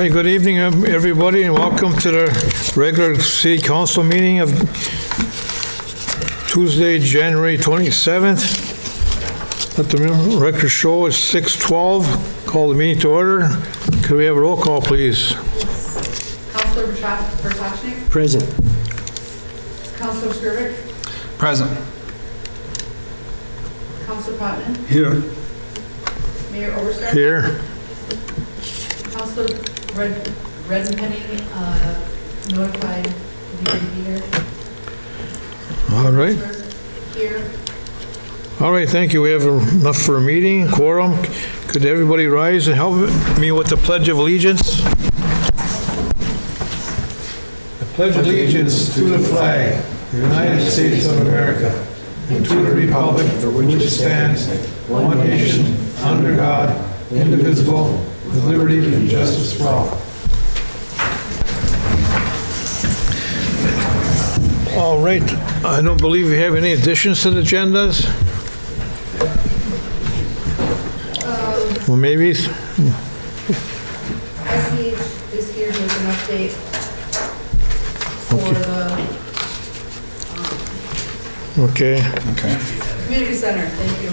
right, good evening, everybody, and welcome to the regular city council meeting of Tuesday, January 27th. Let the record show it's 6:12. Call the meeting to order. Could we have a roll call, please? Councilor Bertachnik? Present. Councilor Gilbert? Present. Councilor Putnam? Here. Mayor Overstreet? Here. Councilor Reddenpenny notified he didn't be here. All right. Here. All right, thank you. We have enough for a meeting, quorum. Could everybody rise and help me with the Pledge of Allegiance? I pledge allegiance to the flag of the United States of America and to the republic for which it stands, one nation, under God, indivisible, with liberty and justice for all. All right, I don't believe we have any additions to the agendas. Well, maybe. SEH is here with an update for the Okay. community center. Thank you.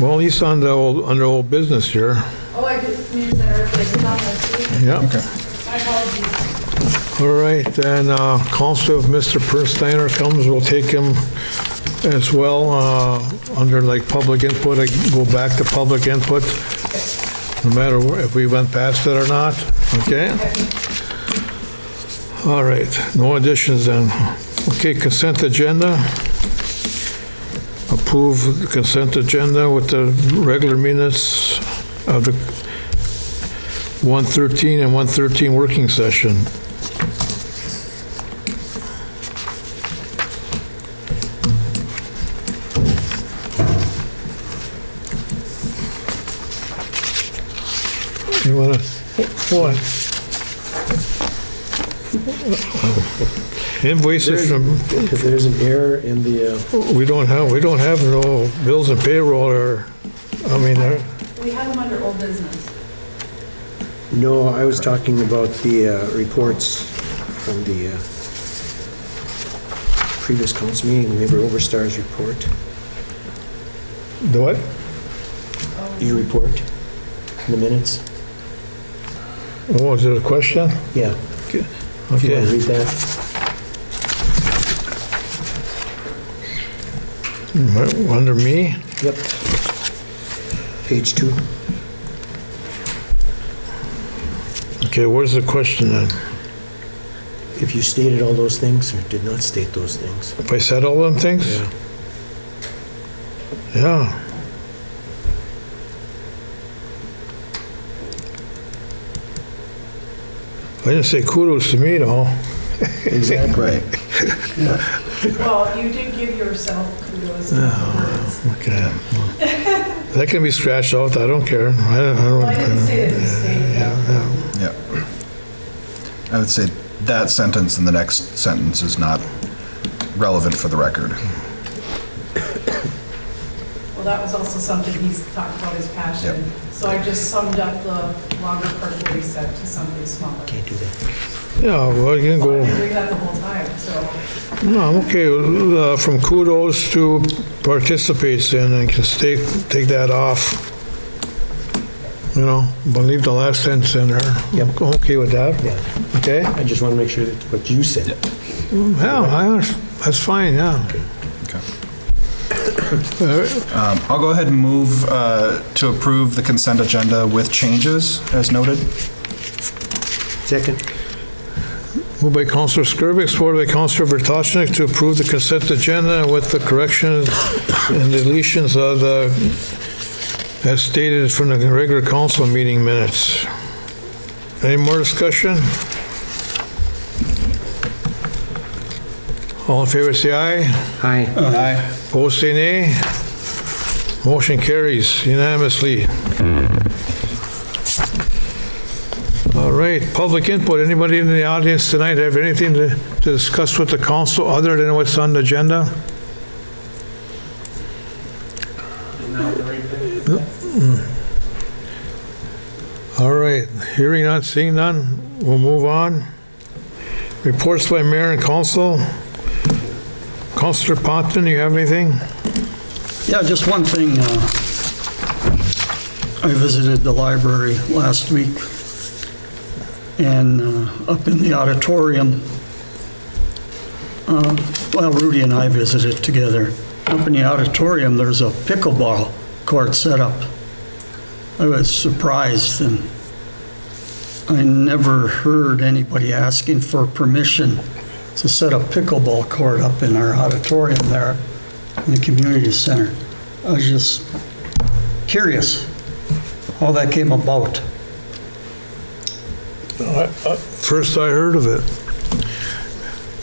Well, he's on the under old business here. Oh, I did community center update. It's on last week. Yeah. My apologies. All right, then council, if Mr. Persteiner comes, we'll take him as well. Under like public input, I go back to public input, no matter if we went past it or not. Okay? All right, no additions then. Okay, consent agenda. Approve the consent agenda with the regular minutes of the 113 and 113 working session. You wanna, what? Invoices from, If there's an error in the, we don't have no bills and payroll or, I mean, We have them under old business. no, I was talking about the reports from the previous council meeting, Mayor Overstar's report. the what? Your report, in the minutes. Oh, is it a question? Yeah. If you want to Okay. read that. Under me? Yep. Page 2. Okay, where's the question then? If you stated all those things or did not state those things. If I said all them things? Yeah. Yeah. I didn't say kudos to me, though. Exactly. Well, you did give yourself kudos for the words. Okay. That can be scratched out, I don't care. I Well, I didn't say that you stated that. Yeah. I would say that sentence and the next sentence is not relevant for the record. Well, that was also something he's talked about his passion. Yep. So I just summed up the longer part of what he said to something smaller. Can't do that. Yeah, well, you can Well, go, I've been doing that the whole time, so. no, I'm okay, from kudos to participates, and I can take that off. You know, but leave the last sentence in there. Yep. I'm okay with that, Yeah. okay? I just want to make sure that what you said. Yeah, that's fine, yeah. Okay. I'll go ahead and move to approve the consent agenda with changes as noted. Second. Moved by Councilor Skirvik, supported by Councilor Bertachnik to approve the consent agenda with the corrections and deletions of the, as stated from the regular council meeting minutes. Any more discussion? All in favor, say aye. Aye. Aye. Opposed, say nay. Motion carries unanimously. All right, public input. Anybody in the audience tonight have anything to discuss with the council other than what's on the agenda? All right, hearing none, seeing none, we'll move on. Reports by mayor and council. Councillor Ponton, you have anything? Yeah, just one thing. I visited the library last week, and up in the auditorium, well, Rudy and I visited together. Up in the auditorium, there's a pickleball court set up. I was surprised, and I never heard anybody asking for permission to set a pickleball court up in our auditorium there in the community center. I was just curious how that came about. First I heard of it.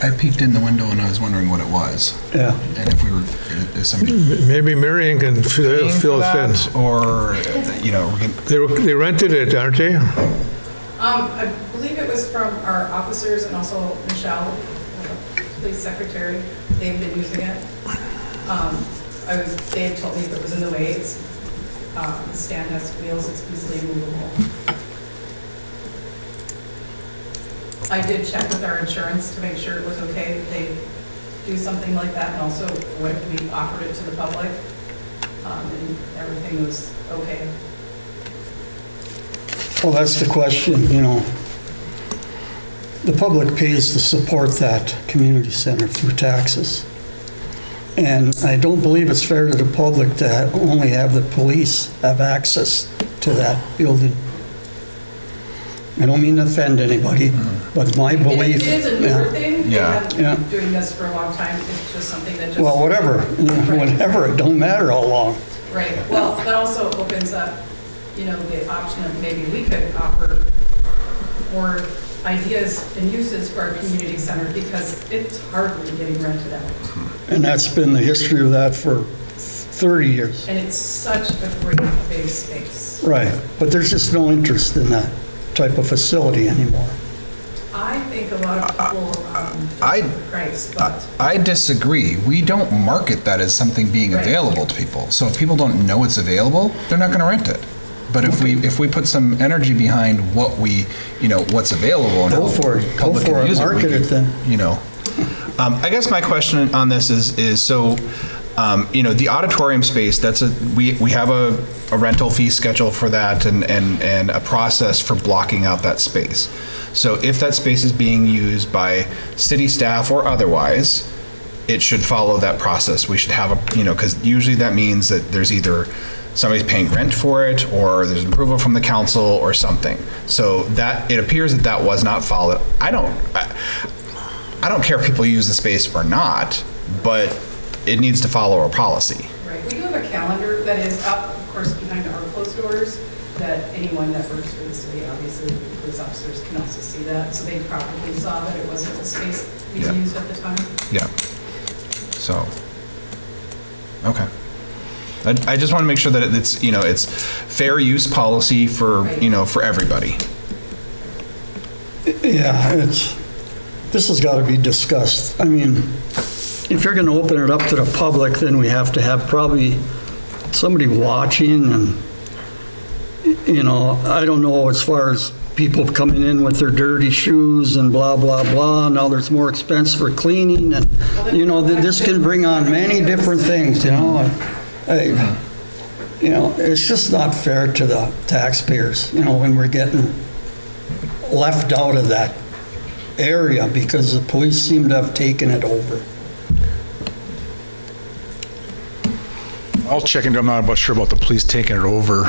I peeked in the window and I was wondering what it was. Yeah. And if we were, if somebody Maybe Marion can fill us in. or, you know, we can, They rented it, aren't they? I believe it was from our officers and also Michelle, the police secretary. They've been using it. They had told me if it was in the way, it's, the stand has wheels, it's easily movable. I did check with our insurance to make sure it was okay that they do something like that, and also what if we offered it to the public, and everything was okay. Well, that's the question, you know. The public pays to support that community center through taxes. And I don't believe it's fair to the public to only have the police have access to that building. I don't mean to offend anybody, but my belief... It is a newer thing. Yeah. They have been doing this for a long time. It's just something that just... Well, whatever, it don't matter how long. Right. Well, that also opens up, you know, the option of maybe we could offer more ideas and uses for our community center because it's hardly getting rented out. And that's been the history of that for 30 years. And it's such a great big space. Right, but there's just no interest in that type of facility anymore. I think a lot of people I- don't pay the price, but I disagree. We don't market that as something being Right. available to people. So if people don't know it's available, they're not going to rent it. But if we put some energy behind what we, you know, what's available and Go how for it. Go public for can it. use we Market could, it then. You know, I guess my question on this is so, you know, the auditorium space. We have a rental fee schedule for that and a process for blocking out that space. So if that space is being used by city staff or otherwise, it should follow that process. We should have a, you know, because usually that means that there's either somebody's paying rent for it or there's approval from the council or something. So that, it appears that that was not followed. I don't care if people use the space or not, but it needs to follow our policy. right. We do have a calendar that is up, of course, behind our closed doors, that anyone that works for the city, obviously, the police officers can also see that. So they probably saw that it wasn't a space being Yeah. used at the time. Yeah. So, okay. I just want to make sure that it's, you know, it's fair use policy for, you know, for everybody. Yeah, this has got to be discussed. I mean, if you're going to open it up to the public, then we have to have probably somebody watching and, you know, I don't know, as far as people coming in with their dirty shoes and blah, blah, blah. Now there's more expense for cleaning and, you know, this can bring on many different things, you know. You know, it's just not fair to the taxpayers, you know, when we're getting left out of that area because the police seem to have taken it over. I'll check into, I'm not sure about the police taking it over.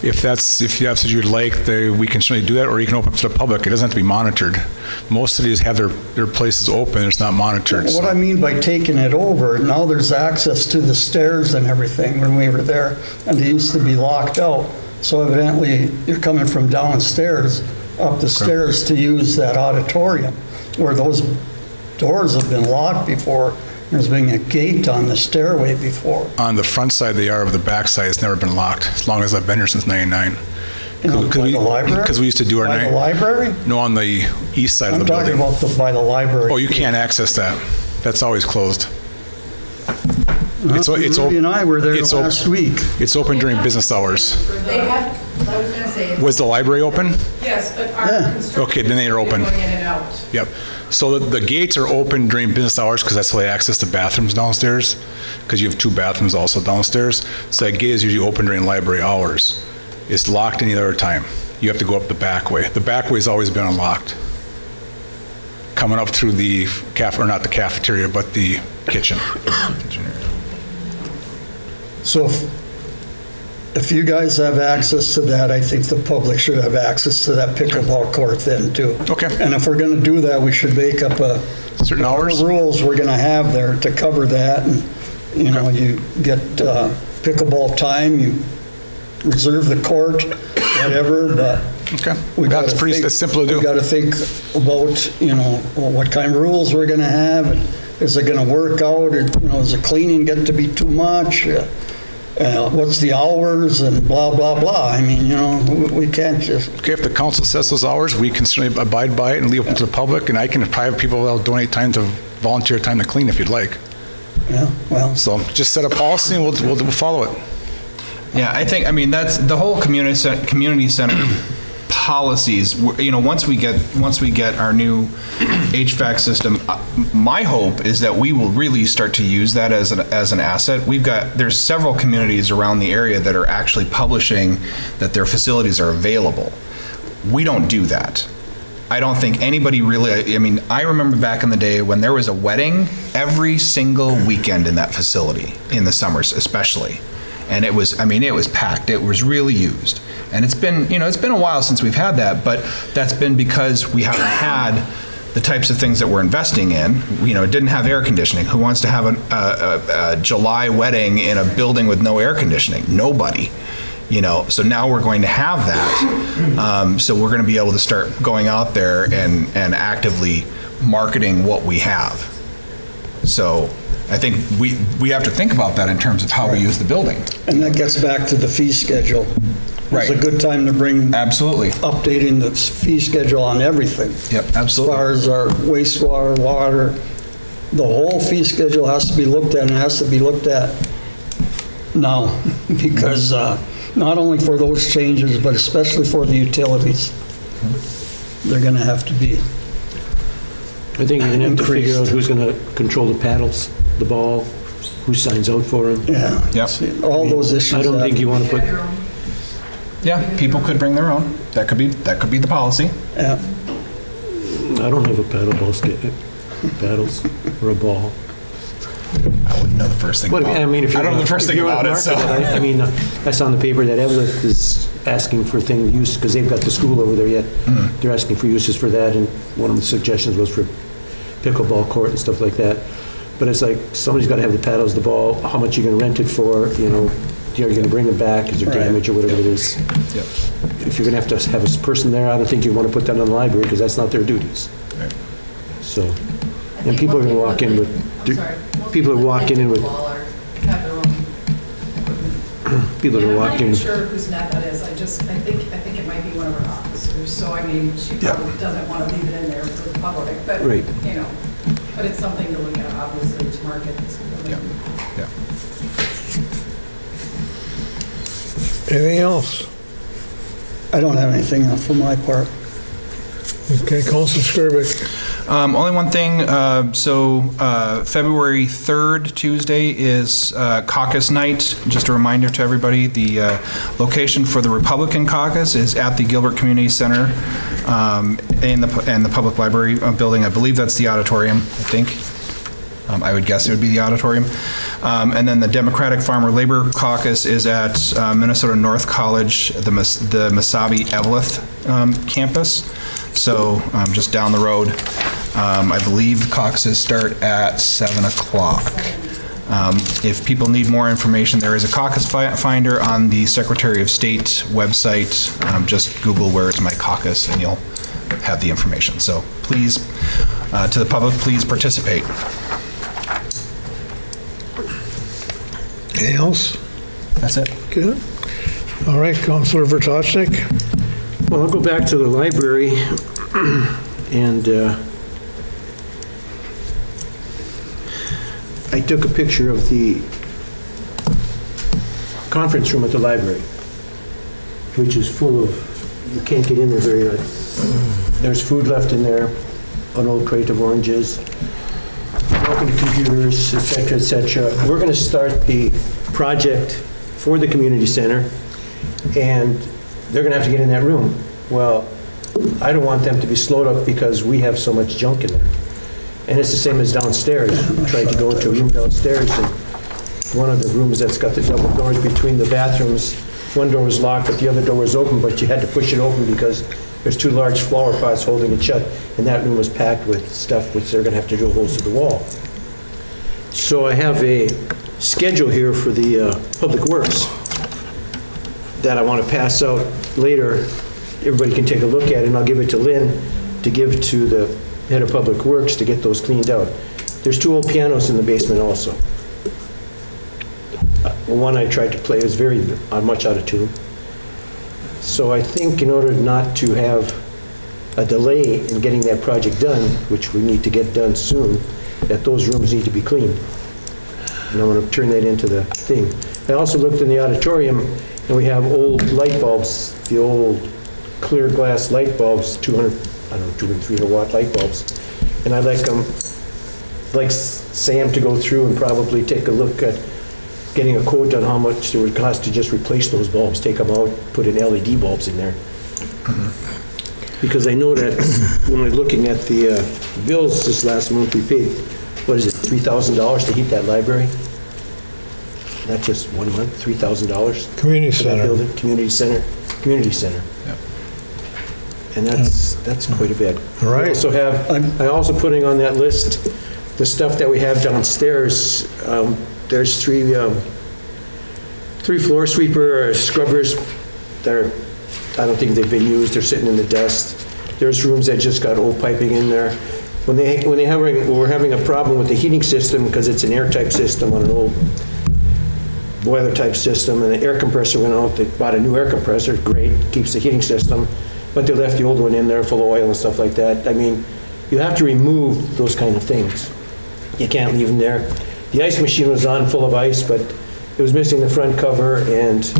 If that's what you'd like, we can certainly do that, or you can open it to the public. It doesn't have to be monitored. Most cities have their places open, it's not monitored. What I mean by taking it over, now there's access to the stairs and everything when we were there, and they used to be locked out. So evidently, you're coming from downstairs, up the stairs to use that auditorium, where those doors have been locked before. There's been a gate on the stairway before. On the front side they are, but the back side has never been locked, as long as I've been here since '99. You know, by the library? Because we used to do our By the night. library? No, on the east side of I'm the talking building. about by the library. Oh, you can't access that. That's always closed. Rudy and I were there it's op- last week. It's open during business hours. They have, I was gonna say, Was the library open? Yes, but Yeah. our construction. Okay, then they are open. Going in and out. Yep. So the gates are open during business hours because that's how they access the bathrooms downstairs, because you have 2 bathrooms also downstairs. So that gate is usually open during library hours. It's locked any other time. You have to go up the back way. The back way's always been unlocked. Coming up through the or not the cafeteria, but the kitchen. So if you guys have access to that, I think the public should have access to that pickleball court then too. Okay. And if we're going to do that, we should make up Certain hours? rules we're going to have there to cover that. And, you know, you get pickleball time, you reserve the court, whatever, but Okay. we got That's to pretty think. that's simple to do. We got to think about, you know, what kind of rules we're going to have. And is it going to work out? Or, you know, does the cleaning get to be too much? What's the hours and blah, blah, blah. I mean, you know, we can't just, Okay, if the council sets those hours, we can certainly abide by it and leave it to the public, and I can probably have people that'll donate time to volunteer time to clean if you'd like. yeah, well, So just set a policy and we'll follow it. Yeah, I think, I mean, that's the whole community center policies. You know, once we get our new HVAC system, my hope is that we will really start to use that as an asset. There's several communities around the area that are actually publishing that their facilities are available. We don't do that. I don't think anybody really, I mean, I remember back in the day when there was a wedding every single weekend in that facility, in the summers especially. And it was packed. It was really used. And it's been a while since we've had that, but that's been because we haven't had the types of things that we're investing in. You know, it didn't have air conditioning. Who wants to have a July wedding in a building with no air conditioning? Nobody. You know, so now we're going to have that. So we're going to be able to start going out there and actively marketing what we have. So I think we have to think about that in terms of how we use the building. and that gets back to the fee schedule. Right. It's a good time to bring Absolutely. updating the fee schedule on everything. Yep, absolutely. As far as our wastewater, water, the whole fee schedule has to be looked at, and it has to be looked at now, because not only for those changes, but especially for the utilities, they're going to have to be. I think you're going to have to figure out Increased. who's going to control the paddles, the ball, who signs out for them. Yeah. Yep. See, all those issues. I don't think you want to Have put, your own. Yeah, people could bring their own. That could be the policy. Yeah. I don't have a paddle ball, paddles or a ball. I wouldn't know the first thing But about it. I mean, if I you're don't know gonna- the first if thing you're about gonna it, so. market I mean, I saw in the paper that Evelyn is asking for thing use, because they've got the school over there yet. They're asking for uses for that, and one of the suggestions was for pickleball court and stuff like that. But it's like, somebody's got to have the paddles, the ball, how much you going to rent it for, you know, are you going to bring them back, is there Right. damage or whatever it is. Yep. If you're going to have a person there, I don't think you want to put that on the library, because that's not their duties. Right. So, and people are going to walk in with, I'm sorry. Most people are people walking in with- pickleball have their own equipment. people are And going to walk I'm not in. even sure whose net that is. I think it might be one of our officers. So I mean, she probably doesn't want to leave it in there for the public, but, Right. you know, but it's something to look at, obviously, to market this building. Yeah. Anything else? I don't have anything for my part. Okay, Councilor Skirvik. Only one thing, February 3rd, Tuesday, is caucus night. Just a reminder to everybody, the location for the Republican caucus is at the Gilbert Community Center in the Public Library building. I believe that's the auditorium, I think. I would guess it would be the auditorium. And then the Democratic Farmer Labor Caucus is at Minnesota North College, the Mesabi Eveleth campus. So just down the road. I believe caucuses start at 7 o'clock. If people need more information, there is a caucus finder on the Secretary of State website. Just Google "where is my caucus" and you'll have the information. So please, to the public, please participate. Anything else? That's it. Good. All right, Councilor Vrtajnik. Well, I'll go back to the library, and I took a picture of the conference room at the library, which is full of, you can't get in there very good. There's food left in there, an old crate of oranges, broken computers, et cetera, et cetera. We're going to start the project for the community center, and they're going to have to get in that room. Well, I don't want them to be slowed up because we have so much junk in there. And it's the same as downstairs. We tried to go into a room downstairs, and one of the rooms that's got the double doors between the bathrooms, one door was locked, but the other door was open, but you had to push it open because there's 2 large flower pots holding it shut, and that room was packed with stuff which they're going to have to drill holes to the wall. So I have a schedule here for the Public Works that I want to pass out later. Everybody can take a look at it, and I'll give it to Lynn to give to the head of Public Works to get those cleaned out. There's 2 old pianos in the basement also. One I tried to play was very much out of tune. So I think in order not to have a delay in getting that project done, which we need to get done soon, that those rooms need to be cleaned. And I'm going to turn that into the thing. I also looked in the auditorium, and we have old light bulbs, the old clear glass light bulbs, 200, I don't know, 200, 300 watt light bulbs. And I'd like Sam to go through and probably take a look at getting a quote on how much it would cost to just replace those bulbs, take them out, put in LED bulbs in there. Because I know that when we're looking at the bills this last month, we paid, what is it, $3,000 to heat that library? Not just 1 month, $3,000? Community for that center. building, community center. Yep. And that's quite a bit. All right. We also have, I also putting on that list the stuff that we have downstairs. There's 3 floor sweeper scrubbers that are, I don't think they've been used. They're sitting in the dust. There's rooms that just got old piping in there. We're having a problem with the heating system because it's an air-type system on an old boiler-type system, and the air compressor went out. They bought a new air compressor, great, keeps the heating system, but they left the old one in there full of oil and stuff like that. I mean, you have to remove those kind of things. You can't leave them there. The ice machine was on full of ice, but it was missing the front cover, and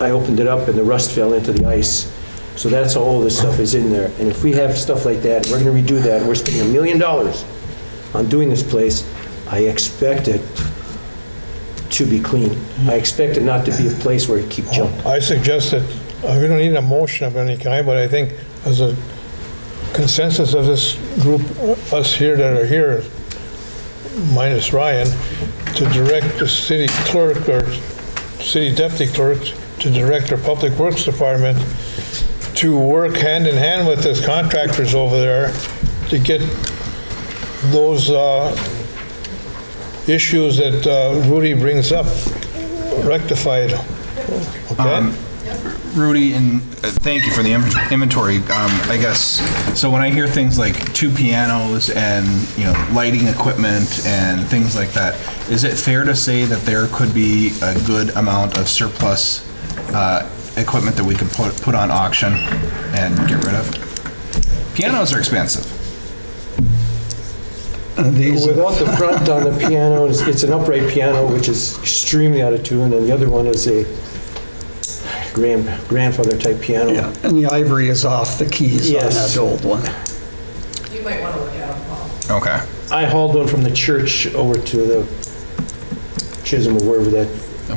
I opened it up and the rust fell into the ice. So that's how all this stuff is in there. And if we have stuff like that, we're going to redo that, and we're spending $1 million on doing this place, I expect it to be clean. I expect it not to be a place where you keep junk. I suggest that, we don't need a motion of any kind, but I think as a consensus of this group, us here that are here, minus Ryan, to direct the city clerk or city deputy clerk to direct our Public Works Department to work hand in hand with the contractors over there to get those issues that Rudy brings up rectified. Okay? Rudy, and thank you for the inventory, I guess. So when I hear things like 2 pianos and, lighting equipment and things like that, is it fair to say that there could be a good amount of surplus equipment that we could put on auction and get rid of? Pianos are expensive. Without the front on the piano, it's an upright piano, which is extremely out of tune, and the other one is a grandfather type piano. Yeah, and the ivory is off the keys on Yes. that old one. You might want to look at them, Paul. Okay. I hauled one from the church over to the Chisholm or wherever that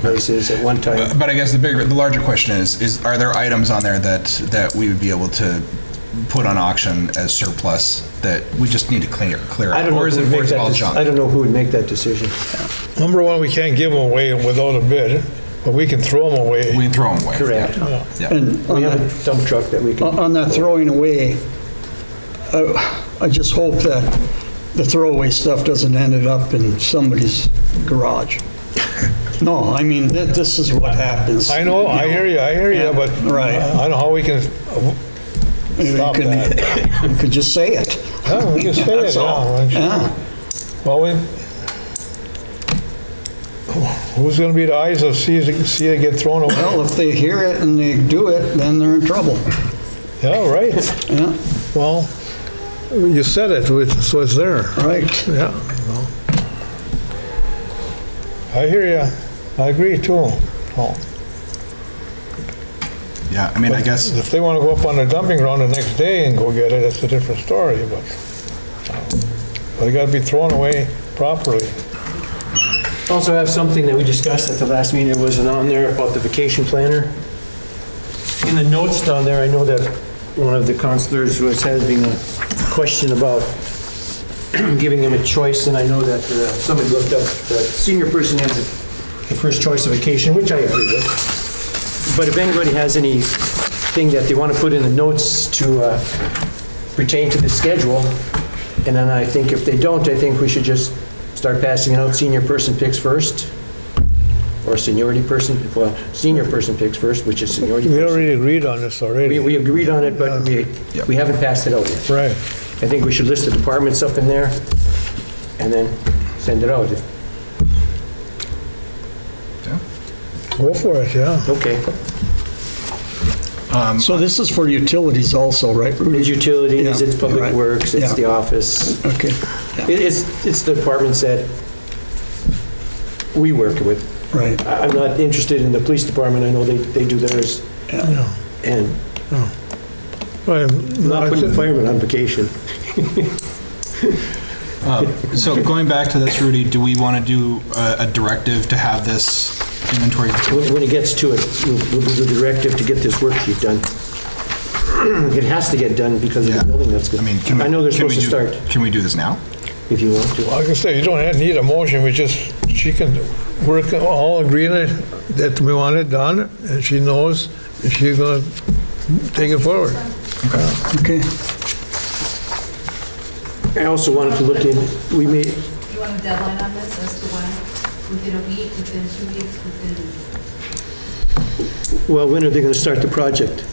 place is at one time. But I guess the larger question is are there items on there that we would be able to put on auction as surplus that we just need to clear I out? don't know Or is who it would make that all I junk? don't know who would make that decision. Number one, we can't give them away without a bid, but we can throw them away. We can throw them away. Correct. Yeah. And We have a dump truck that we can. on that throwing away, I just hope that the throwaway stuff doesn't end up in somebody's garage. No, I mean, this is what happens. I know, I hear you, Yeah, but right. I don't know how we can stop that. You could just say it. Yeah, we can say it, That's all. yeah. Yeah. Well, who's gonna be the eyes of see it get thrown away? Well, if they hear it and they do it, then they're in trouble. Yeah, right. Yeah, Well, you said it, so it's there. right. Yeah. well. I hear you. I agree too. Oh. Yeah, I mean, I guess, If they want to go up on the dumping ground the next day and go get it, it's a different story, but it got to be thrown away properly. Also have something that we discussed at the last meeting, it wasn't on there, about the vacation planner. In the notes down there, I know that one of the counselors was having a question about giving him a choice, and I know that somebody looked up, the senior person has the first choice of vacation, which I agree with. But if anybody has anything that they want to put in the notes to pertain to the schedule, and then I think if they don't, I think we should just start passing out senior person picks first, or seniority person, well, senior person picks first, which is seniority We person. already agreed on this already. We agreed on it, but we haven't passed it out yet. Right. I think we should list the departments up in there and then send it out. Go for it, yeah. Okay. So this is for utilities also, right, Rudy? It's utilities, Yeah, it's public right. works, it's Yeah. the office. Okay. It's the departments that we work with. Right. I'm not interested in the police department, I know they do theirs, No. and Right. I'm not putting the firemen on vacation. so going back to this, Rudy, do we want to do a directive to have this inventory? When it gets to it, we'll do the directive to get this worksheet done. It has to get done because of Yeah. the building that's good. I mean, can we? I know they're can we supposed to do- start, Can we do this now? if you want to. Like I say, you don't need a motion, she can work, all agree that we want it done, and she knows if she's gonna take it forward. Okay. I also wanted to look in, we may, You want a deadline on this as to when? Within a week, within 2 weeks, within? well, when are they going to start the project?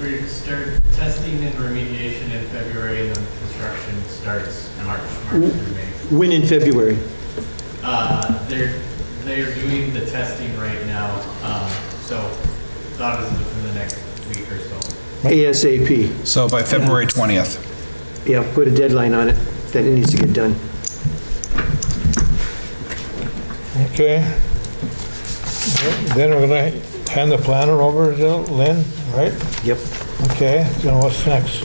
We start testing and remediation in February, and then construction starts March through May. When in February? They're doing the testing right now, so thought is within the next week or so. ASAP. So by February 20th. Yeah, put a deadline on it, that it needs to get done. Okay. Then we're gonna hand the planner over to Lynn, right? Yep. Okay, then what's next?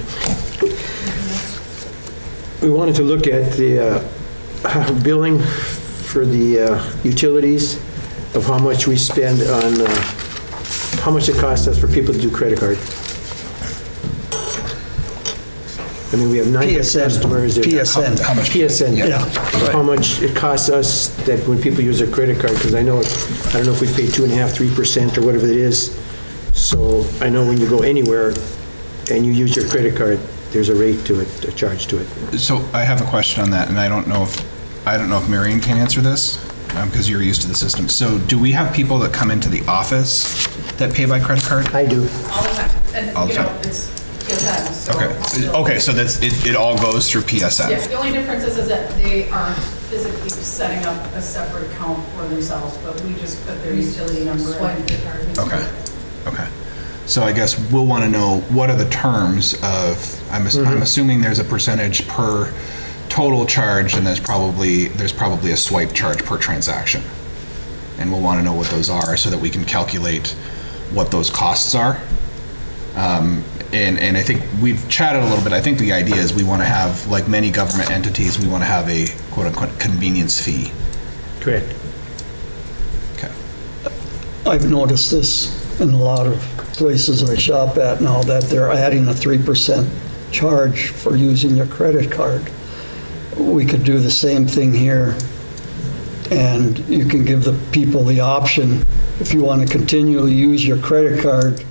We wanted to look at the billing for the utilities, of how much we spend on, how much it costs us for people to do credit card. I mean, we have 9 PSN. customers. PSN. How much? PSN. Yeah. How much it costs us that when people use their credit card, because I know, I don't know if we pay 2.5%, 3% or whatever it is. So I know when you go anywhere and you use your credit card, there's a rate to it, a charge to it. So I have a question on that, and I don't know if Marion can answer this, because you're used to the system. So do we have people that come into the office that pay by credit card? I do. All the time. And, All the you know, time. it's PSN, so. Okay, so that's, it all goes through PSN? Yeah, the only difference is that they aren't physically setting up a separate account for themselves, but we just put their utility number in. Swipe the card. Okay. So I guess we'll want to know, what are the terms of, I'm assuming there's a percentage per total charge, and there's probably a swipe charge per transaction. And we'll want to know what those are so that we can calculate what those costs are. And I think we've chatted a little bit. I think the idea is we want to have, like many government entities, we want to have a quote-unquote convenience fee. Correct. Okay. I've noticed this in a lot of places I shop at now, that they're adding a 3% charge for using your credit card. We could do the same thing here, and you can give the people the option, if you want to continually use your credit card,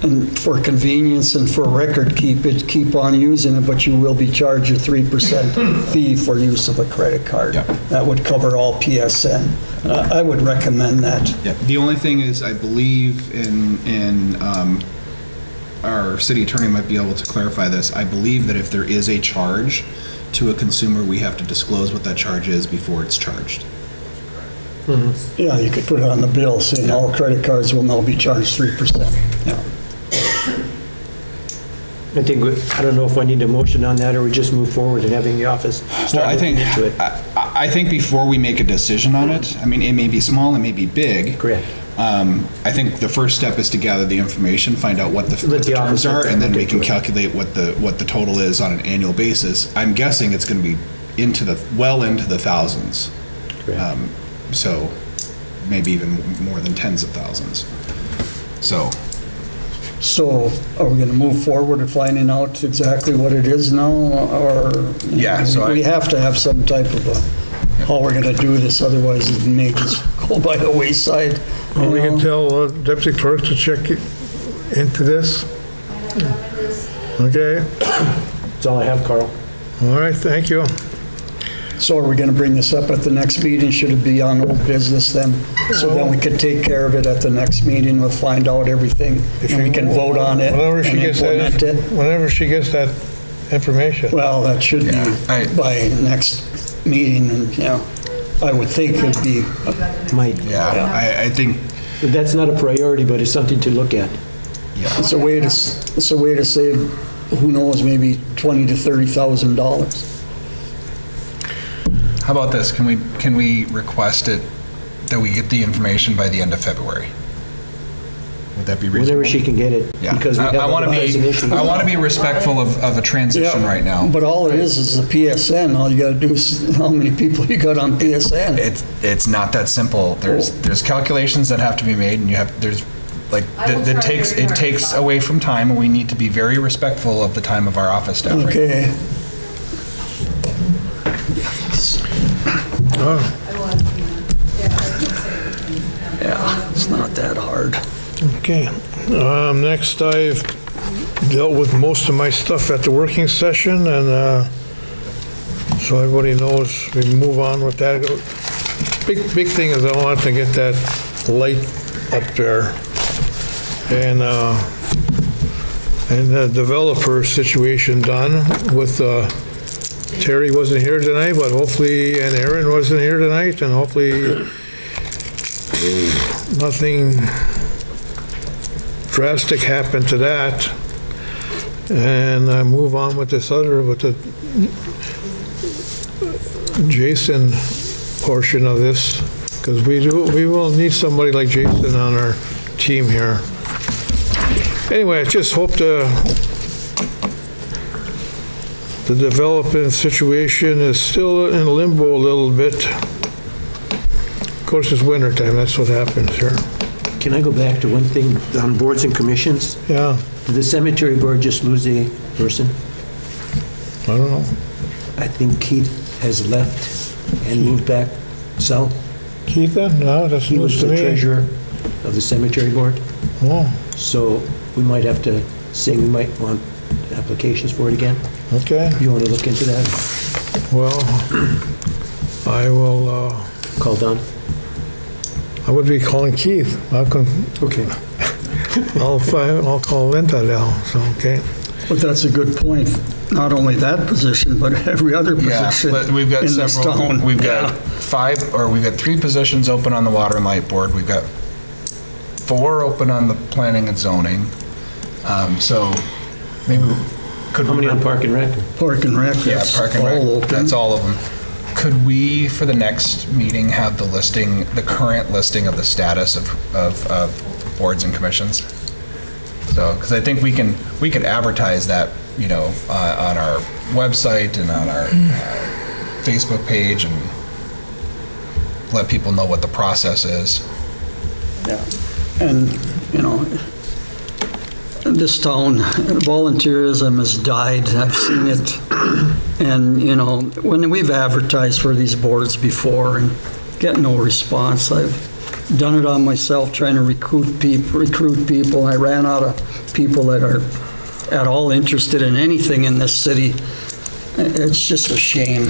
and for convenience and for record keep on using it, but you will be charged a 3% fee for use of a credit card. Yeah. That would cover all PSN. I would recommend that. Yeah, the only thing is, I believe our city attorney might be able to clarify this. I believe that if there is a charge to a consumer, we have to disclose what that charge is before it's charged. Yeah, you could put it on the bill saying all credit cards will now be charged 3%. Yeah. I think, I don't know if I need a motion on that, or we just move forward and having the office Well, start I looking think, into it. I think before we make a decision on it, I mean, it may be small, it may be big. Correct. I think the first step is to gather the information, find out what the Let the terms office are, and then look we can into it. calculate what the total is on an annual basis. I'm guessing it's going to be well into the thousands. Correct. So maybe even more than tens of thousands. So, are we going to move forward with finding out exactly what it is now, or? Yeah, so We have to have some type of how we're going to do this, otherwise it may just go by the wayside. Well, we you can know? tell Deputy Clerk to check into this. Okay, That's all I have, Carl. all right, thank you. So are we going to bring this up at the next meeting? Should it be on old business then? So then we can take care of it at the next meeting, we'll find out everything, and we can vote on it Whenever she and gets implement that, it. whenever she gets that information. Well, that should Yeah, be by next meeting, and, yeah, I would think it'd be, Might. yeah, I think, That's not a priority, but it's something to look at. it's a way to save, who knows, maybe $20,000 to $30,000. how about this? Can we request it that we get the information by the end of February? Would that be reasonable? Whenever she can get it, Yeah, because we have I want to other pressing be, issues. I want to be respectful of a transition right now. But all it is the PSN, all you gotta do is, how many people you got on PSN? It's not that simple. There's calculations that have to be made, and there's like, I will that try takes, very it hard, takes Bob. away from time, and we need to be very respectful of the time of our office staff right now. Okay, I will ask you. Yeah, I was gonna say. yeah, it's not that hard. Okay, next I've dealt with most of my stuff at the working session, and so everybody knows, we move on with that. Big thing is I want to get that light up there, and the developer situation done with, Terry wasn't here tonight, but hopefully, and Aaron wasn't here tonight, and hopefully nothing drastic happened to that. And I move on with this other, with the Jason portion of this, because we will need somebody like Jason on our team here. Anyway, I just hope the development situation is still in limbo a little bit. Of course, it's winter time, that's what happens here. Can I go back to one thing on boards and commissions? Yeah, Did the cemetery board just lose a person? I don't know. I think Keith has left and moved back south. Keith then? No, that's He was news to the me. treasurer of the cemetery board. Oh, So we might have to say we might want applications for it again. okay. You want to look into that? Well, I will, Call Don? I would be calling Keith. Okay. I'll call Linda now, so, okay. But that's a good point. Not only that position, but every other Yeah, position but we've got in this several, town. we've got Yeah. we've got 3 positions open on the Water and Light Board. We've got 4 open on the Planning and Zoning. So maybe, could we? How many on Park and Rec? Park and Rec, Yeah, that's Park and all Rec, open. that's all of them. Could we, for the next meeting, have the current listing of the status of boards and commissions? So, because I think we could advertise that, on our website and on our Facebook page, and let people know what the process is. Yeah. And, this town, volunteerism has died. I've seen it. And, when we've advertised for these boards before and get no response, I've done it on myself, trying to recruit people. I ran out of people that are at all interested in anything in this city. It's just a shame,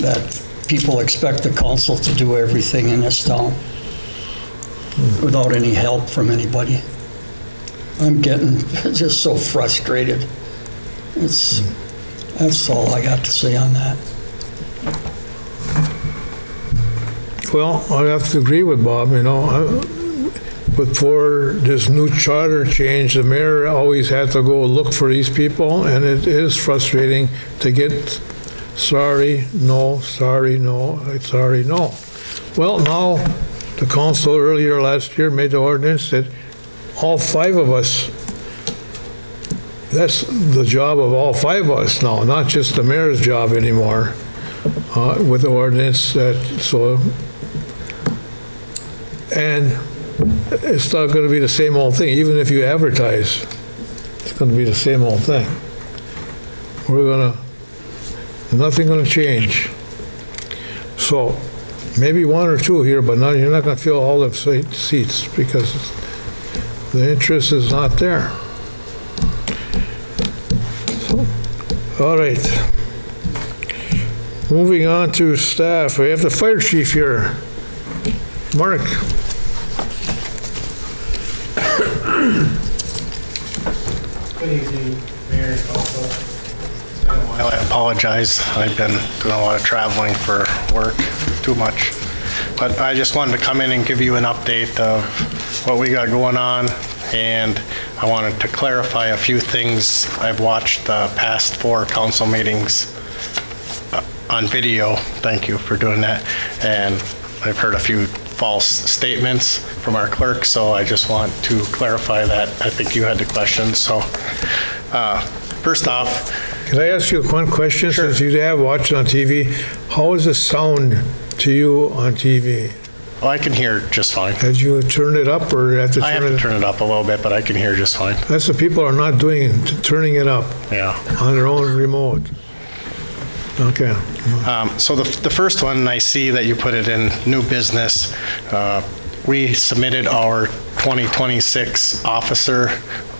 that people expect the council to do everything in this town without any help from anybody. I'm getting just so frustrated. That's all I got to say on that. Well, I have to agree with Bob, before this new charter change, the mayor always had to go look for these people, and it is frustrating to get sorry, no, sorry, no, sorry, no. Well, now, the council earlier last year made the ordinance that all 5 of us, that's the job of all 5 of us now, not just the mayor's job anymore, with the ordinance that, so, and it's not gonna be the same old thing, even if you advertise, it's gonna be the same old thing. Nothing gonna change. So, maybe 1 or 2 here, but you're not gonna fill all the seats because the interest is not there. So, all right. Moving on to staff, we have the fire chief here. Mark. Good evening, Mayor and Council. It's been a while. I apologize. I've been doing a lot of traveling for work, too much. But I just wanted to come in and give you an update of what we got going on, and I wanted to clarify a few things. I've watched the past 4 council meetings on video. Thank you for doing that. And I've heard a few false statements from our clerk, so I just want to clarify that. I think you had the question. So first off, Can I ask you one question? Sure. Since you have watched on TV, how is the sound to you on TV? well, I can hear just fine. Had you turned it up or have to I have turn to it? turn it up a little bit, but I can hear just fine. That's what people are not doing, turning it up Yeah. on their own remote. Okay. So the first one, I see that you put it in new business. We submitted our 2026 officer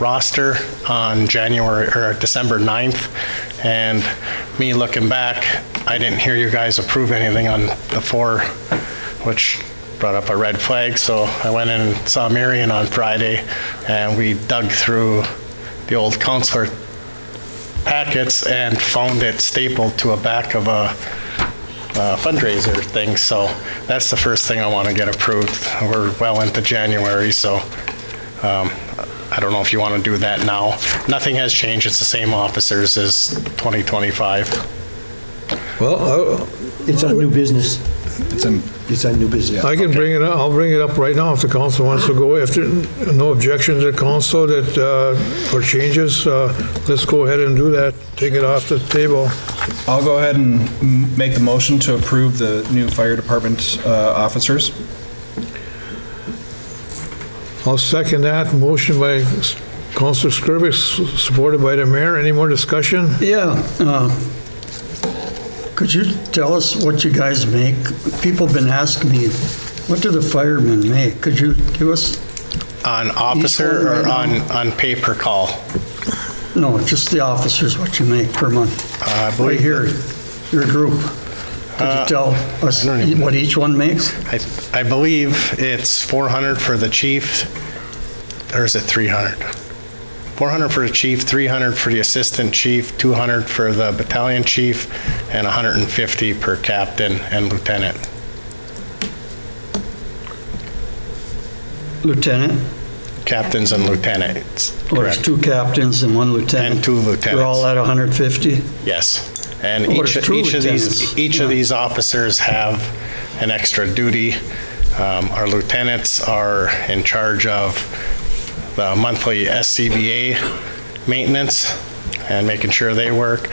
roster on December 9th, and me looking back, I didn't hear you guys approve anything on the 4, which brought up a red flag, so I went in and saw Marion on Friday, and we dug through the old counselor packets and found it stapled to a back of a fundraiser thing, so that's the first thing I want to get approved. We're well into January, so I don't know if you want to do that now. Nothing has changed, it's the same officers as 2025. Well, It's on new business. It's on new business. I can bring it up, I'll bring it up right now if the council wants to go. If there no objection to the council that, or changes, let's go ahead and do that. Take it off the table. I'll go ahead and make the motion to approve the new fire department officers. I'll second that. Motion by Councilor Skirvik, supported by the mayor. Any more discussion? Yeah, could you tell us what you guys make? People have been asking me, what do the firemen make? Could you give us, On officer or on pay per call? no, just the officers, what you make per month? I Right believe here, your group. Could you tell us I don't even what each one makes? I believe it's 400 for the chief, or is it 300? 400 for the chief, 300 for the assistant chief, 200 for the battalion chief, and 150 per captain and lieutenant. Lieutenant? Captains and lieutenants, Or there's correct. 2 captains and 1 lieutenant? And 2 lieutenants. We're all at 150? Yes. And Oh, there's 2 lieutenants. each of these officers have an extra duty. Our lieutenants are in charge of the monthly SCBA maintenance and making sure they work.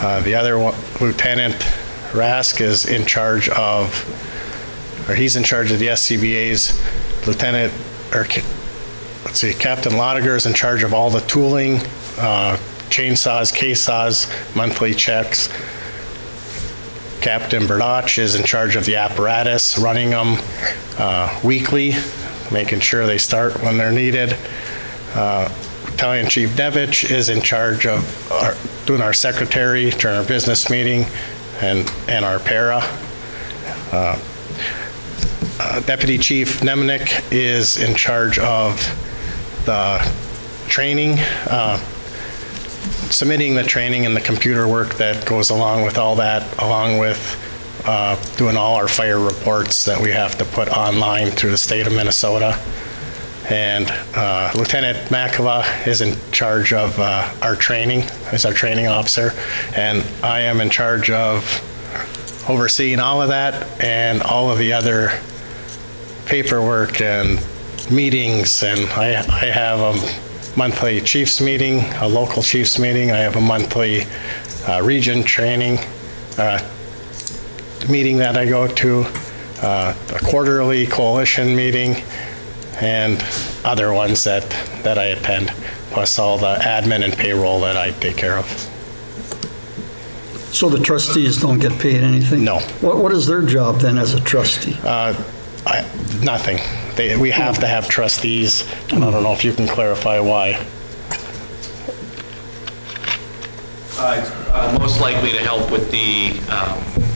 The other lieutenant, Rask, is in charge of, or he's in charge of the SCBA's. Captain Lotiger is in charge of all the tooling, chainsaws, case saws, monthly checks. Captain Berdach is in charge of the apparatus, running them weekly, making sure they start when they're needed. Battalion Chief Devich is in charge of doing our secretary during our business meeting and our para. Deputy Chief Nemenick is in charge of the training, submitting the training and the computer work that goes along with all that, along with doing all our fire reports that we have to put online through the state of Minnesota. And Lieutenant Makava is in charge of our training, is our training officer, and I am in charge of overseeing all of that and all of the other paperwork and meetings. And I have a monthly chiefs meeting, a local chiefs meeting. I have a monthly region training meeting that I go to, a quarterly coalition meeting, and other ones that I attend, plus all the admin and payroll that I take care of. So the trustees don't get paid anything? No. What is their job then as a trustee? Nothing. We have to have trustees, and I don't know if you can clarify why. Most likely to help with the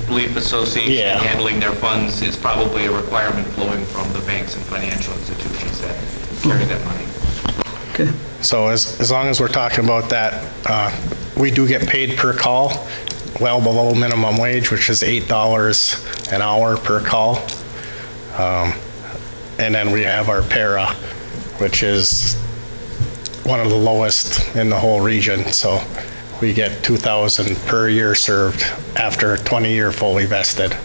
Belief Association Yeah. handling their funds is probably a requirement flowing from the banks and financial institutions that carry that money. Okay. So as long as we're talking about that, we do get paid per call, well below minimum wage, which is $8 an hour per call. And then we have our para, which is one of the lowest in the whole region. So we get $2,000 per year served after a 20-year fully vested.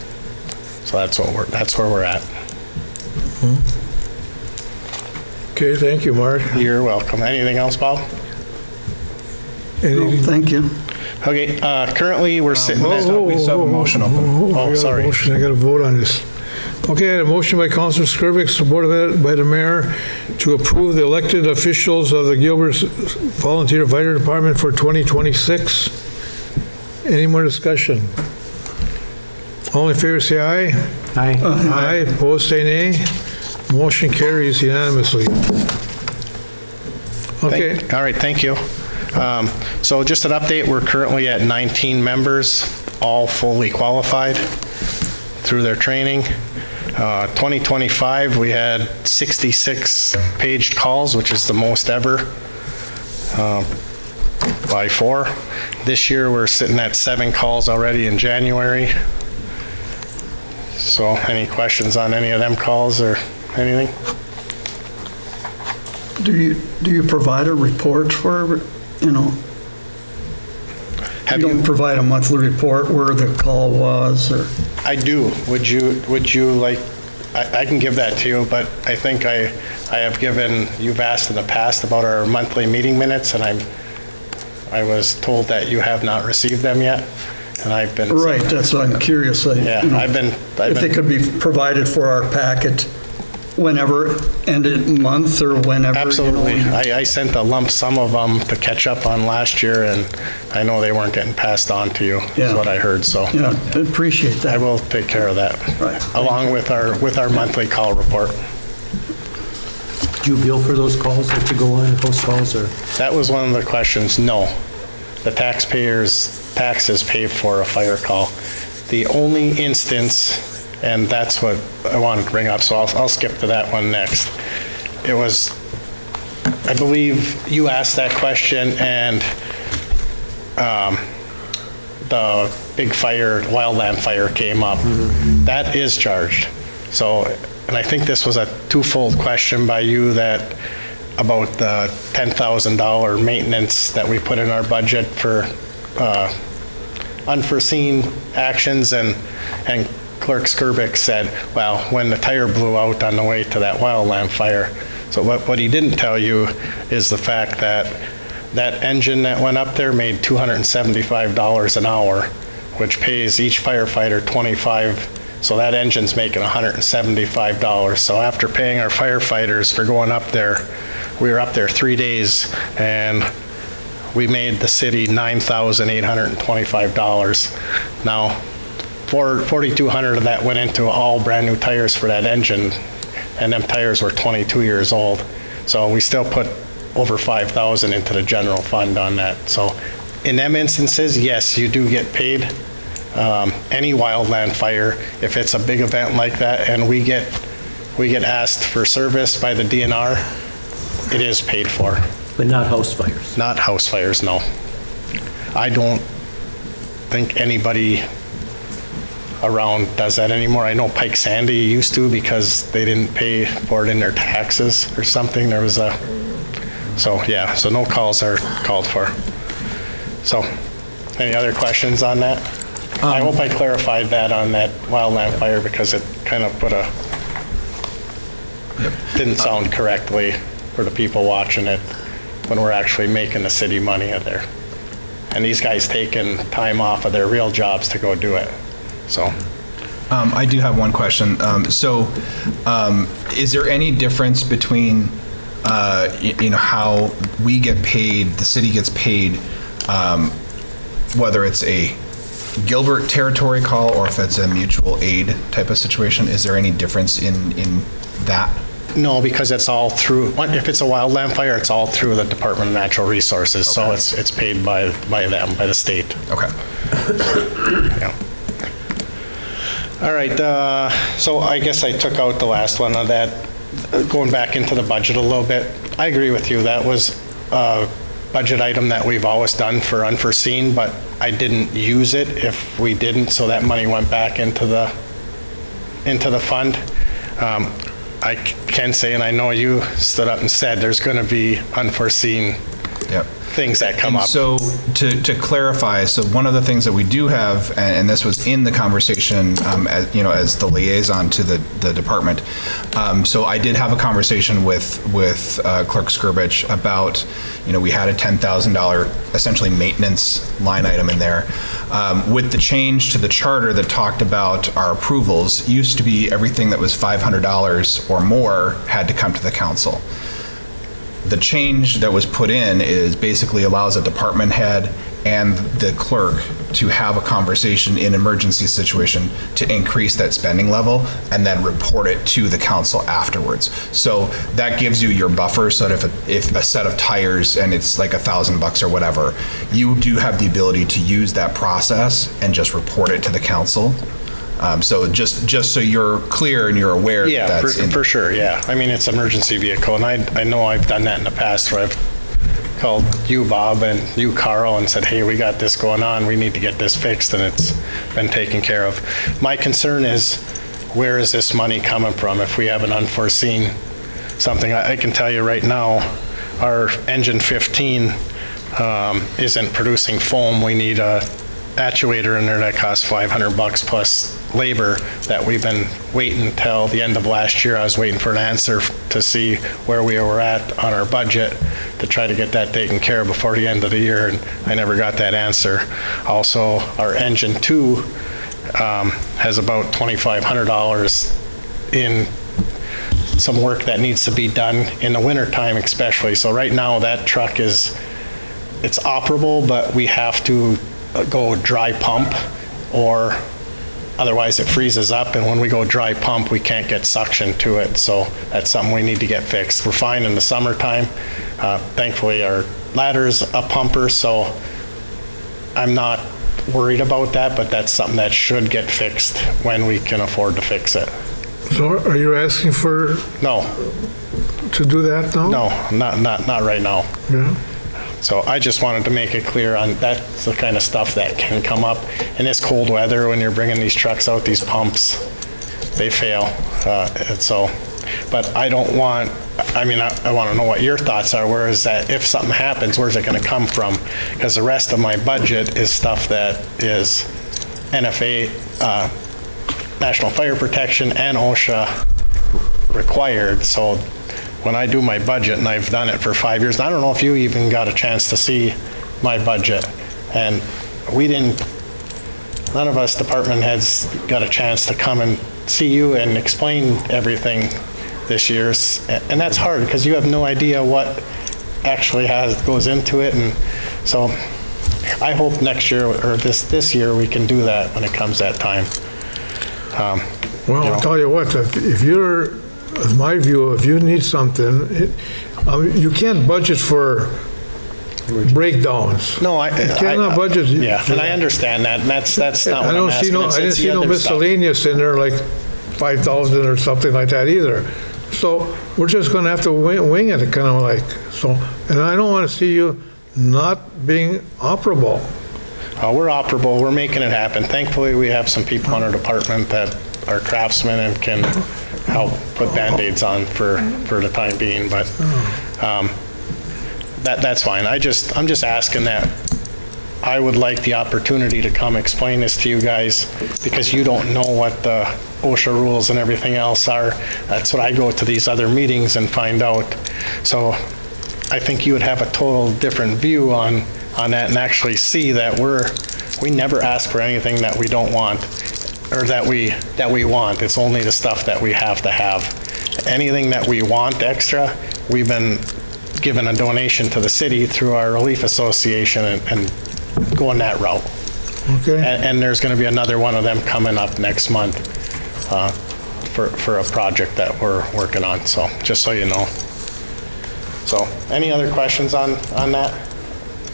So that's where we're at. Okay, thank you, Mark. You're welcome. Anything else, Bob? No, Anything? thank you. Okay, currently we're sitting at, We still have a motion open. I got a sorry. motion. I got to vote on this. Okay, I had a motion by Councilor Skirvik, supported by the mayor, to approve the elected officials of the Gilbert Volunteer Fire Department for 2026. Any more discussion? All in favor, say aye. Aye. Aye, opposed, say nay. Motion carries unanimously. Okay, All right, thank you. So just an update, we're currently at 19 members, all fully qualified through their training. 2025, we had 66 paged calls, which is the most ever by 4. This year, we're sitting at 7 calls already in January. So any questions on any of them calls or anything? Do you provide a report for, you know? Have You you? don't provide a monthly report where the call was, or? I do. Would you like, I can give that to you, but I think I have given, you've asked in the past about our monthly meeting minutes, and I was told that you have not received them yet, and I've been. Right, that's what I'm curious. Yeah, I've been. If they could be provided for our packet whenever, end of month or whenever. you know. Absolutely. I sent a lump sum of them to catch up on last year, and I know they weren't getting passed on to you, is Yeah. what I heard, so. Yeah, I appreciate I that. will take care of that. Right. Along with our monthly call report. Do you bill for those calls that you go on, host calls, or? That was one of the questions. No. The taxpayers' taxes pay for a fire call. The only instance, and that's what I wanted to bring up, so I'll skip to that one next. It was, I believe you asked that question, and the big fire, wildland fire came up. That is charged. So, and I think this was a twofold question by you that, about the $10,000 maintenance that we put in our budget for unforeseen actions, and Clerk Skirvik said, well, when the tire blew out on the way to that wildland fire. So what he didn't tell you is the fact that that engine that went up there made $275 an hour, which pays each firefighter $25. So that engine's making $175. So after paying our firefighters for going up there, we were up there 3 days, and we made the city $9,825. Now, $4,200 of that went into all brand-new tires for that engine, and them tires were 22 years old. So we still put over $5,000 into the general fund on that. So in them instances, yes, you do get paid. Any wildland fire, if it's a big event like that, and we get asked for service by the DNR, it is paid for. But not house fires? Not house fires, no. I don't think anybody around does that anymore. I know Pike Sandy used to because they didn't pay for it in their taxes or something. There was so yeah, so no calls are called for. So, any other questions on that? I hope I clarified that on that wildland fire because it kind of didn't sound correctly for the people watching it when we're actually making the city money out there. And these guys taking time off of their real jobs to go do it, so. I do have one question. Is there any difference between, how we get paid, the city gets paid, whether it's a Gilbert territory call or if it's a mutual aid type of situation? Is there any difference in that? No, because it's all through, if it's a wildland fire, it's all through the Department of Natural Resources, so it's paid by them, by the state. Okay. Yeah. All right, so I guess I took out the last one of that, going back into the budget a little bit. I agree with you, that was a budget item that we've always done for unforeseen, but I didn't use it if we didn't, so that money went back into the fund. I can say, and I know you stood up and said, there's going to be unforeseen things that come up. So to clarify, so one of the things that we do have, and this was in the conversation, as the liaison to the department. So I did have a conversation with Clerk Skirbich about, we had a $10,000 essentially maintenance line item in there. With the change to the charter that talked about our approvals, used to be everything that was $500 or more had to come to the council. The change that was put in is basically allows a department head and the clerk to have a conversation in emergency situation to increase that spending level and then report it to the council afterwards. So that gives you your buffer so that if a set of tires and it's like $1,000 or whatever, you do have the ability to use that process and just report it to the council. So just so you're clear and you're aware. Yeah, that that's for sure, yeah. I mean, it's emergency vehicle, and I know I've done that in the past where I've called you, Bob, and you, Carl, and said, hey, we got this going on, we need to get this fixed, and it's been taken care of. My concern is, where is this money coming from if we have an unforeseen something? I can tell you right now, our engine 15 isn't producing foam. We need a actuator in there that costs $500 plus labor that we've been waiting till the end of last year. I was waiting for an answer to see where we were at on our budget to try to get that taken care of before the end of the year, and I never got that answer. Also, our engine 2 has about $2,500 in some work that needs to be done in the winter time especially. So right now that truck it's operable, but we have to go dry pump, or otherwise it freezes up, and when we go dry pump we can't get suction to it, so that's something we need to get fixed. We're fine in the summertime. Thankfully our ladder's a pumper, so I'm not worried about that, but that's something that should get fixed when we can afford to fix it. So are you asking for? No. To do that now? No, not right now. Yeah. So I just wanted to make it clear on that's the kind of stuff that can come up in this cold weather when you're bringing these trucks out, these pumps, they fail. And so, but I don't want, I want to know what your thoughts are. Where is that, if something happens, where's it going to come from? Because the rest of my budget is stuff that is NFA, National Fire Protection and OSHA required. So when I do my budget, and I've done it for 5 years, and I don't know if you even got a chance to see my budget, and none of us department heads got a chance to come and see you and explain everything this year, and that's hard because you have no idea what actually goes into it, and so I hope next year or this year we can do that when it comes that time. Well, I'll tell you what, if you're, in my view, if you need something, you can't budget for breakdowns. No, You cannot budget. Yeah, and I understand that, and that's not what I'm asking. I didn't see no miscellaneous in there like 5,000 or something like that either. So we're just going to have to wing it, kind of like. So, and I don't want to see you not being operable. We're operable, we're making it happen. Thankfully, we have some people in our department that are craftsmen and can help put Band-Aids on for the time being, but that's fine. I'm just asking that I would like the opportunity to come explain this to you guys, because you don't know what the OSHA rules and everything else are. That's what I go to these other meetings and find out. So I think you would have a total different view on that and actually see that we never ask for anything that we don't want, or that we want. It's only the stuff that we have to have. Anything that we want extra, we've been given a donation to the city through our Relief Association and going that route. Okay. And there's going to be another one of them coming up next month for a project that we're working on, so just so you know. So any other questions on that?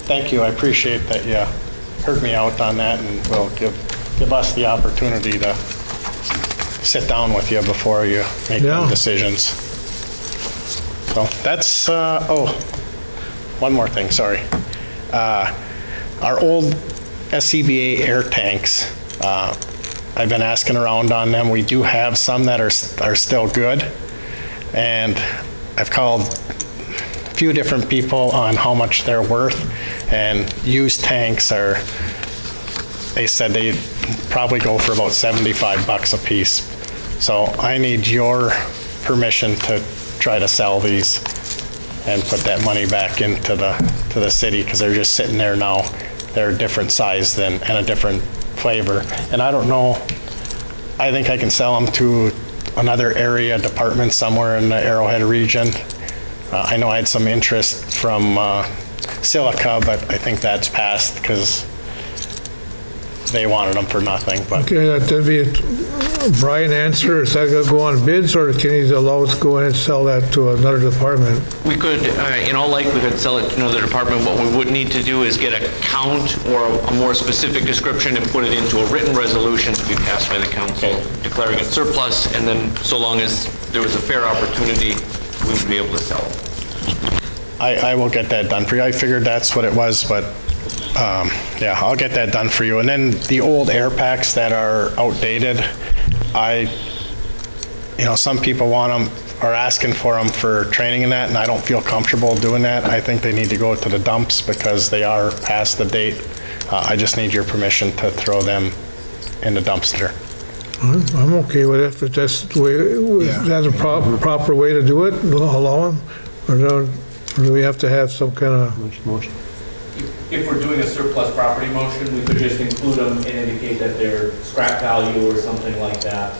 Thank you, I appreciate that you heard me out on that, and will give us the opportunity to sit down with you before you make them decisions. So that's, one more thing, sorry. Our old SCBA air tanks, I've been asking around on them. We do have some that are still good, and I've called a few different people on how much they're worth, and used tanks they said they probably go for about $75 a piece. So I need your permission to try to sell these and put that money back into the city, because they're just sitting there now. They're a different size and a different flavor. And I don't know, I think I can sell them to another area department somewhere in the Arrowhead region. I know I had some interest from Silica, but I think that's passed because they wanted them for nothing. But Okay, that'd be a Brian answer. Is that gonna go on bids, or can he allow us to go in and sell that to another department? We could, in all likelihood, sell it to another department. What we would need to do is get a count or a more specific description and put it into a written resolution to be passed by the council, declaring it surplus, and then so long as there was a fair opportunity, we would be able to sell it. I will get that done for you. I figured that's what it was, but yeah, I'll get that done for you. And then the old air packs that are outdated, some people want them, are asking for them for training and that, and I don't feel comfortable doing that. I think they need to go to the dumps because they are past the date. I just need your permission to throw them in the dumpster. I'm okay with it, but that's the way, that's a proper way to do it, allow them? Or do we have to have some kind of... Motion. If we're doing a surplus property motion, we could just include them and indicate that they're scrap value or something like that.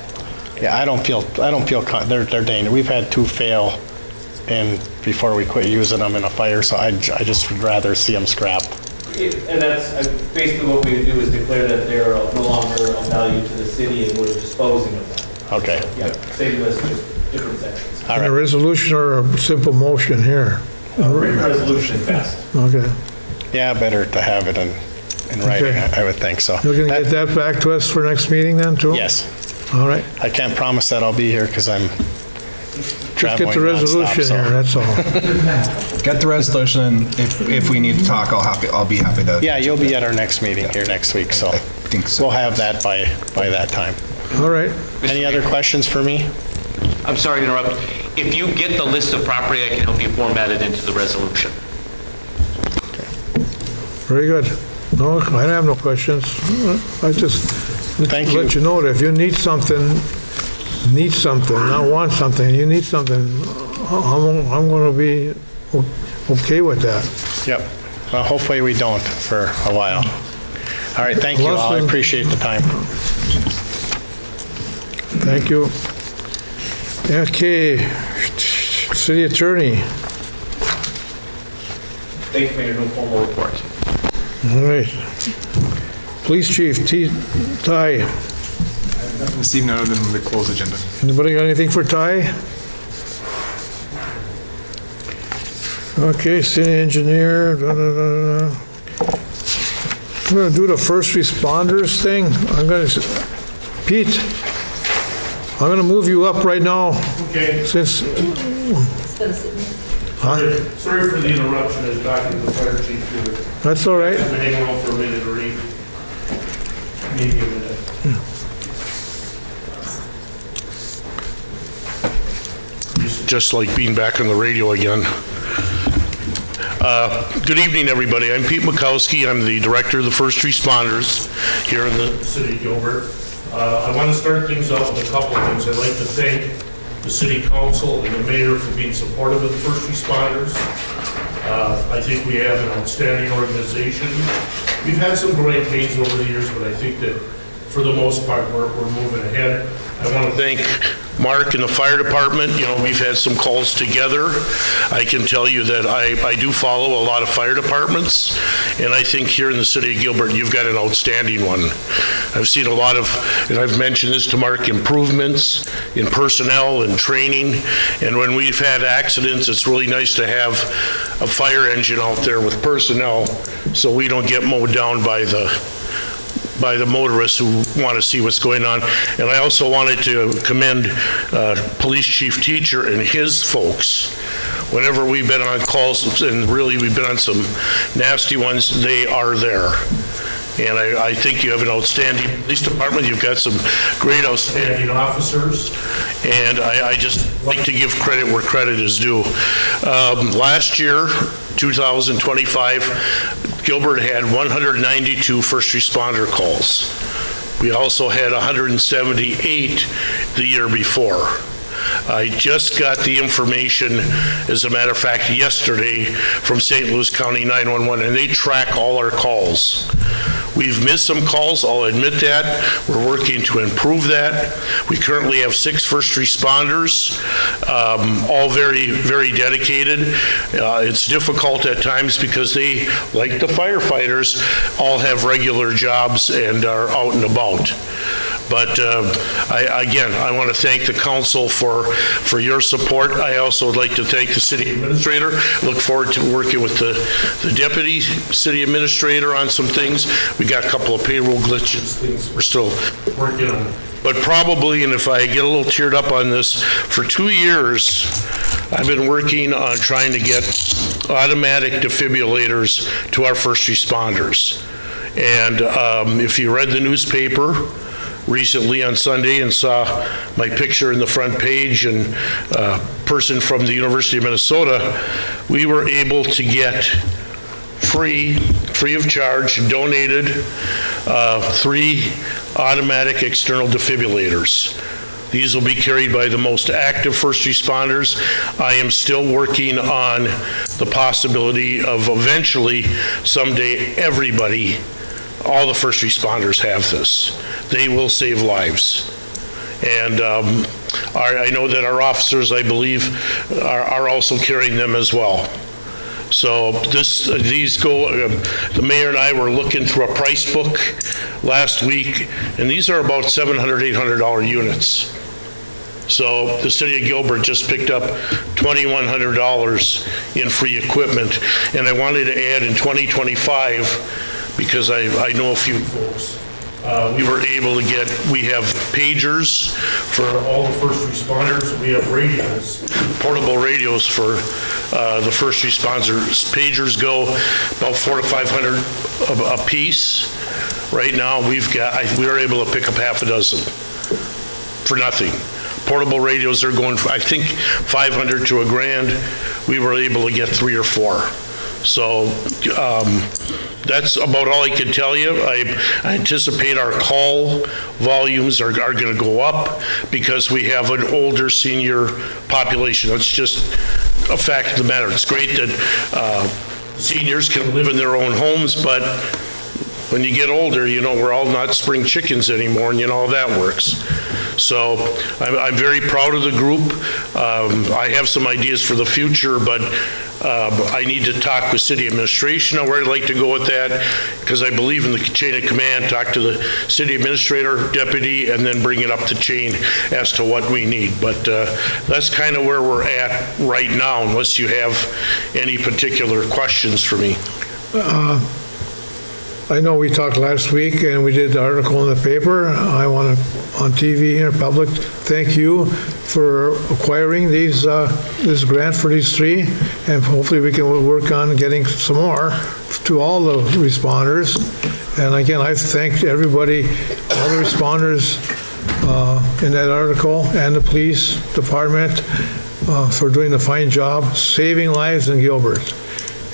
Yeah, I don't feel, they're dangerous. We've had 2 fail before we quit using them in a fire, so I just would rather see them scrapped. And that's basically what we would do is declare that they're no longer of value to the city and we're disposing of them. Okay. So, yeah, same list, just different sections. All right. A resolution or a simple motion here? Written resolution is best. Okay. Yeah, better to have it in writing, Okay. I would think so. You're gonna get that back to us for next meeting then, too? Yes. All right. I can't promise that I'll be here because I'm Just traveling get the resolution nonstop, so- here, that's all. Get the resolution, and if we need to talk, I'll be happy to. Yeah, you'll be at our next meeting here next week, so I think so. we'll have that by that time. All right. Any other questions for me? I'm sorry to interrupt. If you get the list of property, I can help you format it into the resolution. Very good. No, I have no questions. I just Thank you. let you know that if you need something, not want something, you need something, I'm going to be okay with that. Yep. Well, hopefully we don't for a while. All right, thank you all. I appreciate the time. Thank you. Okay, City Attorney. Thank you, Mayor, no formal report. All right. Police Chief, Ty. Nothing this evening other than the closed agenda. Anybody got anything for Ty? Okay, city engineer. I'm gonna do the first responders thing. Pete, I'm gonna move you up right now. Okay. Since, Sorry for the interruption. I was talking to the fire chief here. that's all right. I've been hanging on for a minute already. maybe a minute. Just like being back on the radio again. Good evening, everybody. I'm Pete Mikowski. I'm the Director of the First Responders here in the City of Gilbert. I want to start things off with a couple of things. I'd like to thank the City Council and the Mayor for being supportive of the first responders. I think we have an outstanding organization. We've had some growing pains over the years, but I think that for the most part, we're moving ahead. I want to thank Mark and the fire department. You know, we've had some calls together. I can tell you that I do follow a lot of fire departments, and I think here in the city of Gilbert, you've got an outstanding one. I've seen a lot of, and I've mentioned this to Mark, improvements in personnel and training, and when we've had accidents, it's really nice to have a fire engine out there with personnel so we don't get mowed down by the motorists who want to see what's going on. And I also wanted to commend Police Chief Teacher and his folks. Whenever we've been on calls, and really we've been on some nasty ones, they are there. And I think you have an outstanding police department. You've got some great outstanding officers. And I just like to give credit where credit is due. Last year, 2025, Gilbert had 192 first responder calls. We also had 178 the year before. I just got the information, as a matter of fact, yesterday from St. Louis County 911, and they track all our calls. We've missed some calls, I'll admit that. We're working to improve that. We currently have 6 first responders, all very, very dedicated. It's difficult at times because they, like the firefighters, all have regular jobs and are out and about. But I want to thank the council for your support. I also would like to thank the city administrator. Look forward to working with the deputy city administrator on some things. We got a couple of payroll glitches, things we're still working on. But probably, and if I get a little teared up on this, for 2 years, I've been working on trying to get automatic defibrillators to our first responders. And if you read the newspaper recently on Sunday and saw my picture in the front page and a person from the University of Minnesota, we were able to get free of charge, donated 3 automatic external defibrillators. These will be carried by the most active first responders. I am still working on the possibility of eventually, someday, everybody, all the first responders have this. They will save lives. And I know that our officers, I believe, are also carrying them as well. So these go, the mayor and I were looking through a price book last week, and these are about $700, $800 units. So the city of Gilbert just picked up $2,100 in free equipment. And I wanted to add in 2025, because I know a few folks, we were able to get, we have pagers for all the first responders. We have radios, portable radios for the first responders. Pagers go about $400 to $500 a piece. Right now, we were able to pick up half a dozen for nothing. Portable radios are going, I think, $500 to $1,000. We were able to get 3 or 4. So that's about all I can tell you. I anticipate our call volumes are going to go up because we have an older senior population. That's just a fact of the matter. It's great that seniors can live in their own homes, but when you get older, you know, we're all not spring chickens anymore, and you know how that works. So I'm very proud of the group. I have some ideas for the future, but I need to talk with city administration on where I'd like to go with that, because I believe in the chain of command, talk to the city administrator, deputy, and then bring it up the chain as to what we need. But that's kind of where we're at right now, unless you have any particular questions for me. I know we talked last week and we did the article in the paper. I want to, on TV here, public, thank you for acquiring these, this grant for these 3, and hopefully we can work on getting some more to all the responders. And again, I thank everybody, all the responders in that article, and the police department for doing a fine job saving lives in Gilbert.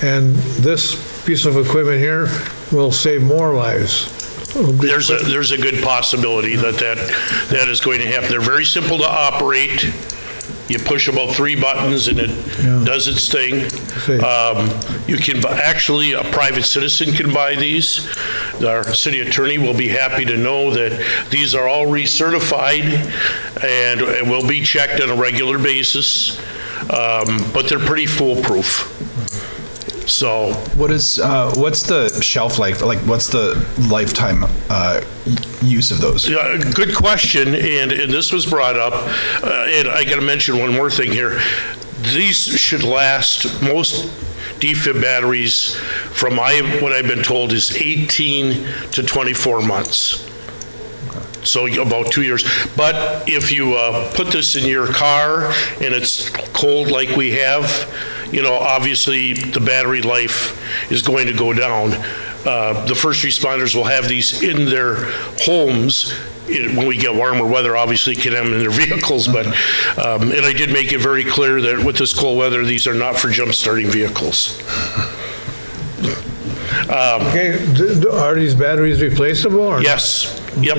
And this piece of equipment here will save more lives. There's a good possibility that is going to happen. They're very simple to operate. You push about 3 buttons and it does its thing. You can, actually, a private citizen can buy these. Our city attorney will be happy to know that these are all recertified and will be checked on a regular basis, but they're pretty foolproof. So what's the shelf life, like what's the lifetime use of those? Good question, and this was brought up, and I got to mention one more thing here. These should last, most defib batteries, from what I've been told, is 18 to 24 months. So about 2 years. But if you put this in your car and it's cold like we have, obviously the battery life is going to go down. The first responders will have these in their homes. When we get warmer weather, obviously can have them in their vehicles, but, and I did make it very clear that with this cold weather, these are not for jump-starting vehicles. Okay, are these batteries replaceable? Or yes. Yep.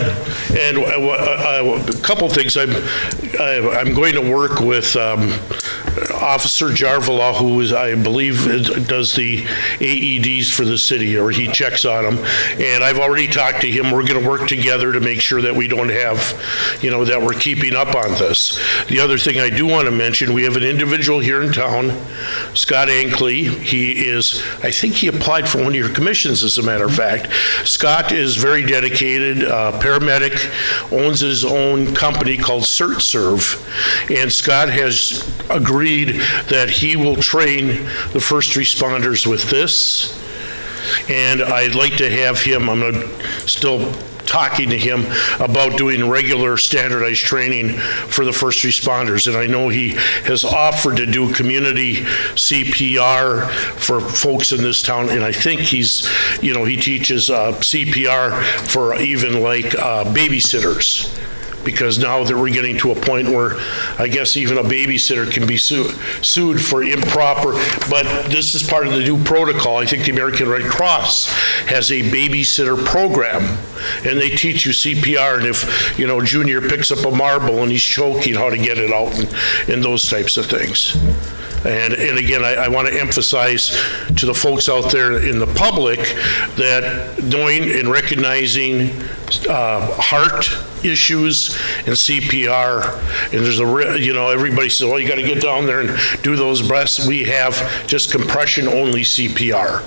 And a couple things. I'm going to work with Officer Jarvala, who is, I believe, does the AEDs for the city, or he checks on them. And I've already talked to him. We're going to work together to make sure that we don't have, that we're keeping up on this. The other thing I do want to mention, we have an individual here in town, Scott Ankley. I think he applied for one of your commissions, as a matter of fact. Scott is very dedicated, paramedic, owns his own company called CertServe, and Scott has agreed that he will train the first responders with this, and I'd like to have him, I'm still talking to him about doing regular standardized training for the first responders. And I know he has offered to do community CPR for folks in this town, and I think he teaches CPR for even like babysitters, because now that we're getting to a point where I guess even a babysitter can be sued for improper, but this is part of the new protocol. I think the American Red Cross has a babysitter program, and they teach you CPR, and if, Junior picks up a marble and he's choking, how to get it out, and those types of things. And again, I want to emphasize to the folks out there in the public that knowing and recognizing heart issues and CPR, and there's everybody says, well, you got to get down there and do those breaths. We have just compression-only CPR.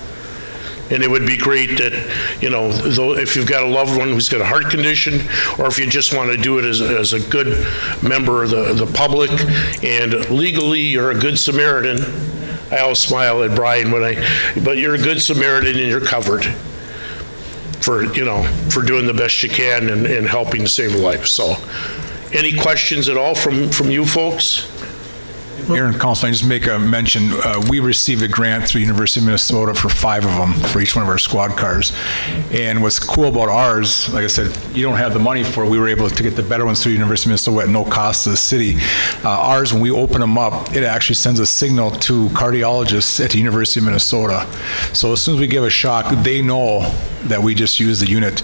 And it would be great that, if you've got a loved one who's got a heart condition, or if you just want to do it as a good member of the public, and legally you're a good Samaritan. I always smile at Brian but you're a good Samaritan and you're covered for doing the best you can and helping to save a life. So, any questions at all from you folks? Mayor and Council, I just make a mention, we received a grant through University of Minnesota for 5 of them for each one of our squad cars. And what's cool about ours, like I said, you don't have the money for it. We were able to get the better ones through University of Minnesota at no cost to the city. Ours, when we open them up, it actually sends a signal to cardiologists at the University of Minnesota. So as soon as we give a shock, they know that we just used the unit.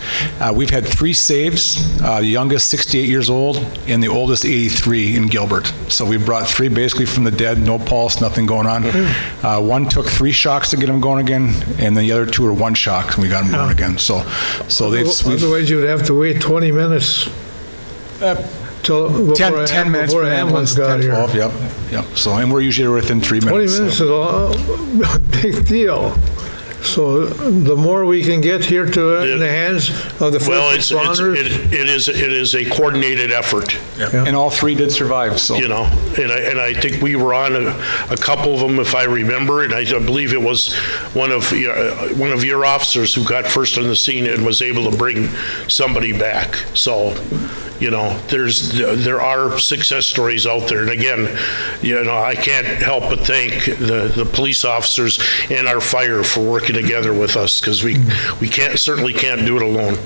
We've had 3 saves, the youngest 68 years old and the oldest 83 in Gilbert. So we brought 3 basically from the dead, no pulse, nothing going on. One took 3 shocks to get them going again, and the other 2 are 1 shock, and we got them going again. So otherwise you'd have to wait 20 minutes. Till 10 minutes for the ambulance got 10, 12, here. Yep. So, and we're usually within 3 minutes. 20 minutes is a big deal. So the more we can get here in the hands of the first responders. It is a coordinated effort. Yeah. And all 3 did survive. So and I think we were on a couple of them, if I remember, and I believe it was one of your officers who got first on the scene and was able to bring somebody back. So You know, there are success stories out there. And again, you know, I can't help but thank the police officers and our fire for working together with us, because we certainly can't do it alone.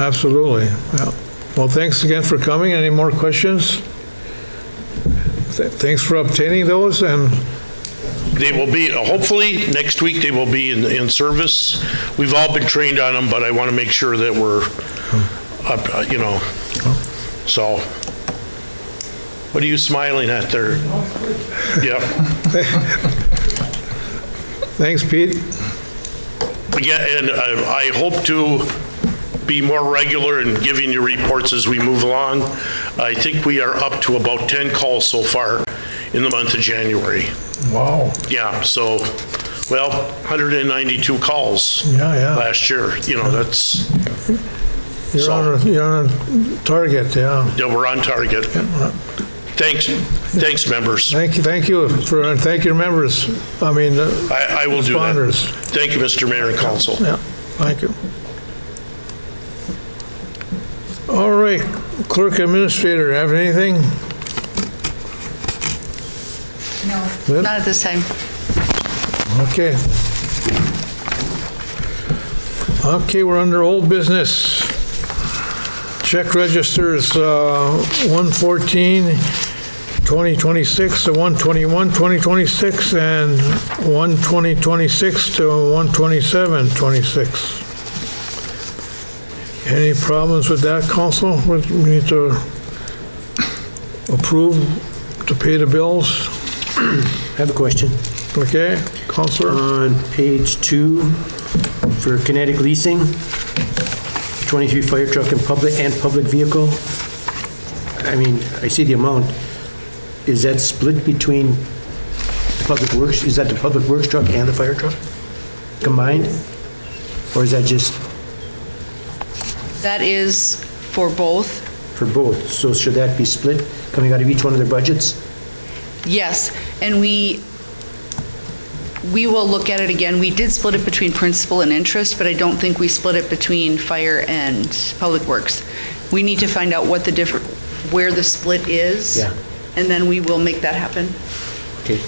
Absolutely, yeah. Well, thanks again for coming. Any more questions? Thanks for obtaining those, and They will be, hopefully, next week, they will be in service. We've all been trained on them, but I want to make sure that we're, you know, so. What are you smiling at there? Yeah. thanks, Pete. Yeah, and I hope to be more regular in giving you reports as we move along. I think we are up to about 10 calls so far in the month of January. Wow. Yeah, so, well, 192 calls last year. You know, that's... You're on target, yeah. Yeah, we're on target. Thanks, members. Thank you for, thank your members. I mean, I will do that. responders. Thank you, Mr. Mayor and Council. Yeah, thank you. All right, Clerk Administrator, have anything? No. Good? Not at this time. Okay. Okay, we're under old business. Check registers 114, 2026 to 121, 2026, and 12026 to 12726. Any problems with that, Council? We need to approve to pay the bills? I have a question. Okay, Councilor? On page 2, for Kinetic Leasing, 23 fire truck and public vehicle. I mean, I see the amount. Is that split between Public Works? Is that the Public Works truck and the fire truck combined? Or is that just That is for both. for both? So should that be split, coming out of each one of their budgets? Yes, and we will look at it again. We did split it between principal and interest, but I don't think we split it between fire and public works. We need to find out what the where the split is. Yeah. And then we will make that happen. Okay.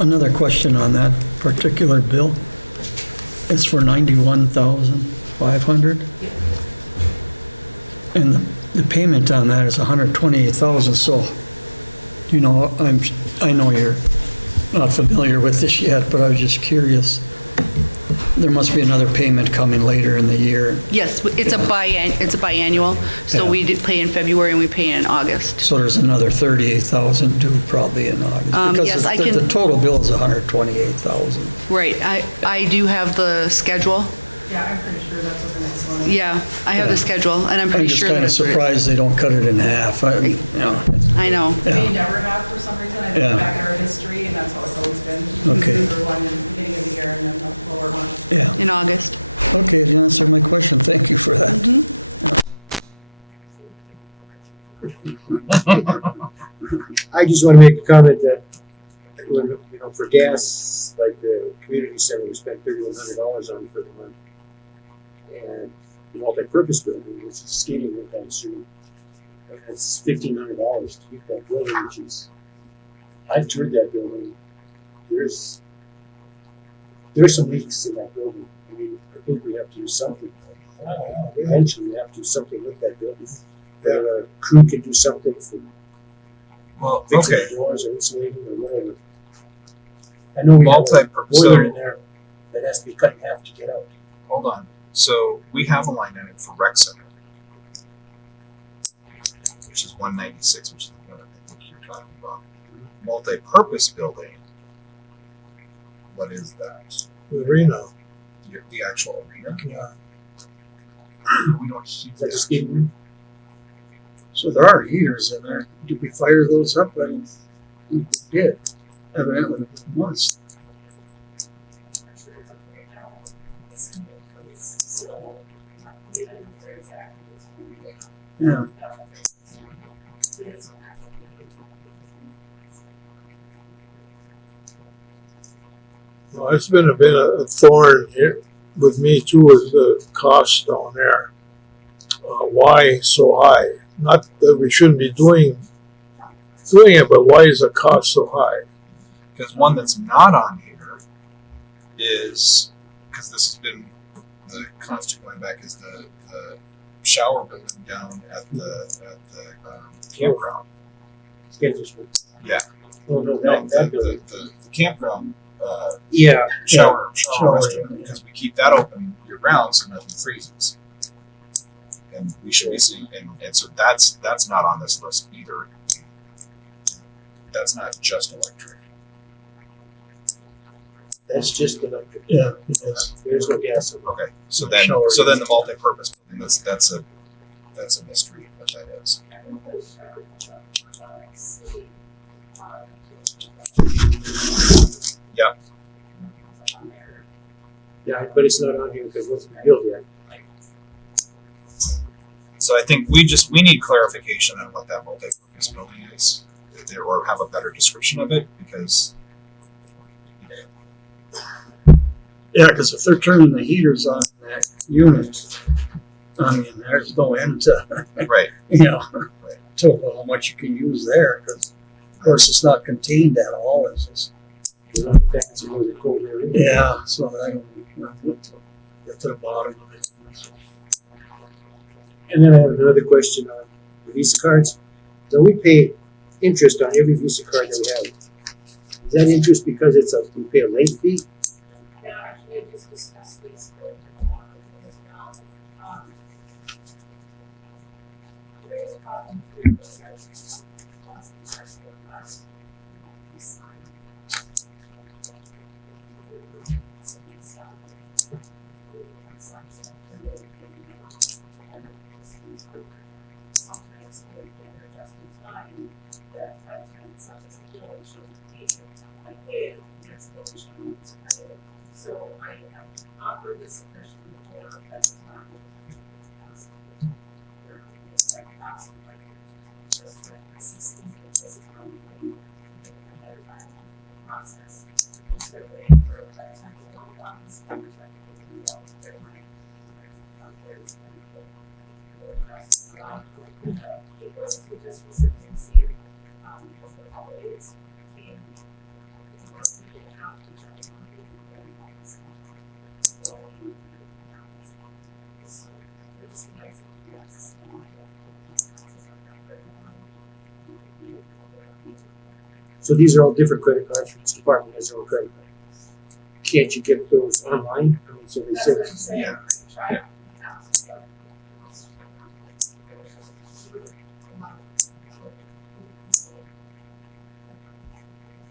Another question on that particular bill. It's for $91,500. And the payment on that is $128,000. So, you know, I know you're not familiar with this yet, but I was just curious. There must be another payment coming later in the year. Yes, it's a biannual, so Yeah. we did pay in February and we pay in August. So there's another $38,000 due probably in August. Yes, I Because can- the total bill is $128,000. Right, I do have the schedule. Yeah, I'm pretty sure that's what the next one is. Yeah, I have the schedule, and I'm I'm pretty just sure kind of that's what it is. surprised they don't cut it in half. You know, I know. We yeah. never have for some reason. I Yeah. look back at our history, and that's how it's always been. Okay. We do one in the beginning of the year and then a lower one. Yeah. In August. Okay, you answered my question. Thank you for that. I just want to make a comment that, when, you know, for gas, like the community center, we spent $3,100 on for the month. And the multi-purpose building, which is skating rink on the street, that's $1,500 to keep that building, which is, I've toured that building. There's some leaks in that building. I mean, I think we have to do something. Eventually, we have to do something with that building. The crew can do something for Well, fixing okay. the doors or insulating or whatever. I know we have a Multi-purpose. boiler in there that has to be cut in half to get out. Hold on. So we have a line item for rec center, which is 196, which is the one I think you're talking about. Multi-purpose building. What is that? The arena. The actual arena? Yeah. We don't see Is that just that. getting room? So there are heaters in there. Did we fire those up? I don't think we did. Evidently, it must. Yeah. Well, it's been a thorn here with me too, with the cost down there. why so high? Not that we shouldn't be doing it, but why is the cost so high? Because one that's not on here is, because this has been the constant going back, is the shower building down at the campground. Yeah. Oh, no, No, that building. the campground Yeah. shower Shower. restroom, because we keep that open year round so nothing freezes. And we should be seeing, and so that's not on this list either. That's not just electric. That's just electric. Yeah, it is. There's no gas in it. Okay, so then Shower the multi-purpose building, that's a mystery what that is. Yeah. Yeah, but it's not on here because it wasn't built yet. So I think we need clarification on what that multi-purpose building is, or have a better description of it, because Yeah, because if they're turning the heaters on in that unit, I mean, there's no end to, right. to how much you can use there, because of course it's not contained at all, it's just, It's not fancy with the cold air. yeah, so I don't, get to the bottom of it. And then I have another question on the Visa cards. So we pay interest on every Visa card that we have. Is that interest because we pay a late fee? Yeah, actually, I just discussed this with as well. There is a problem with those guys. So I offered this suggestion before at the time. Process. Instead of waiting for that time to go on this contract, it was to just recipiency, for the holidays. So these are all different credit cards for each department has their own credit card. Can't you get those online? I mean, so they That's said, what I'm saying. Yeah. Try.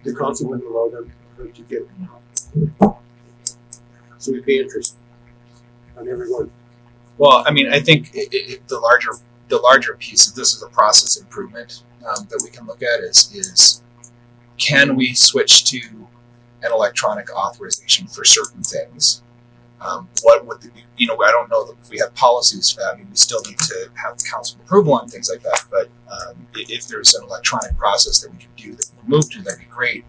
the council wouldn't allow them to get. So we pay interest on every one. Well, I mean, I think the larger piece of this is a process improvement that we can look at is can we switch to an electronic authorization for certain things? What would I don't know that if we have policies for that. I mean, we still need to have council approval on things like that. But if there's an electronic process that we can do that we can move to, that'd be great.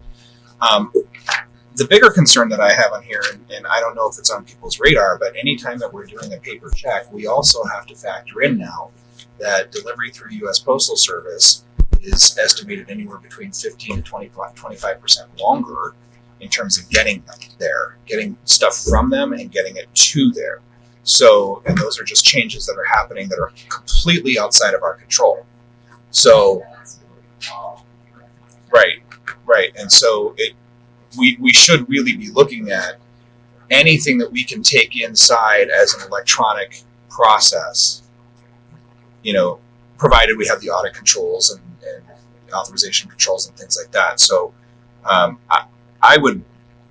The bigger concern that I have on here, and I don't know if it's on people's radar, but anytime that we're doing a paper check, we also have to factor in now that delivery through U.S. Postal Service is estimated anywhere between 15 to 25% longer in terms of getting them there, getting stuff from them and getting it to there. So, and those are just changes that are happening that are completely outside of our control. So, right. And so we should really be looking at anything that we can take inside as an electronic process, provided we have the audit controls and authorization controls and things like that. So I would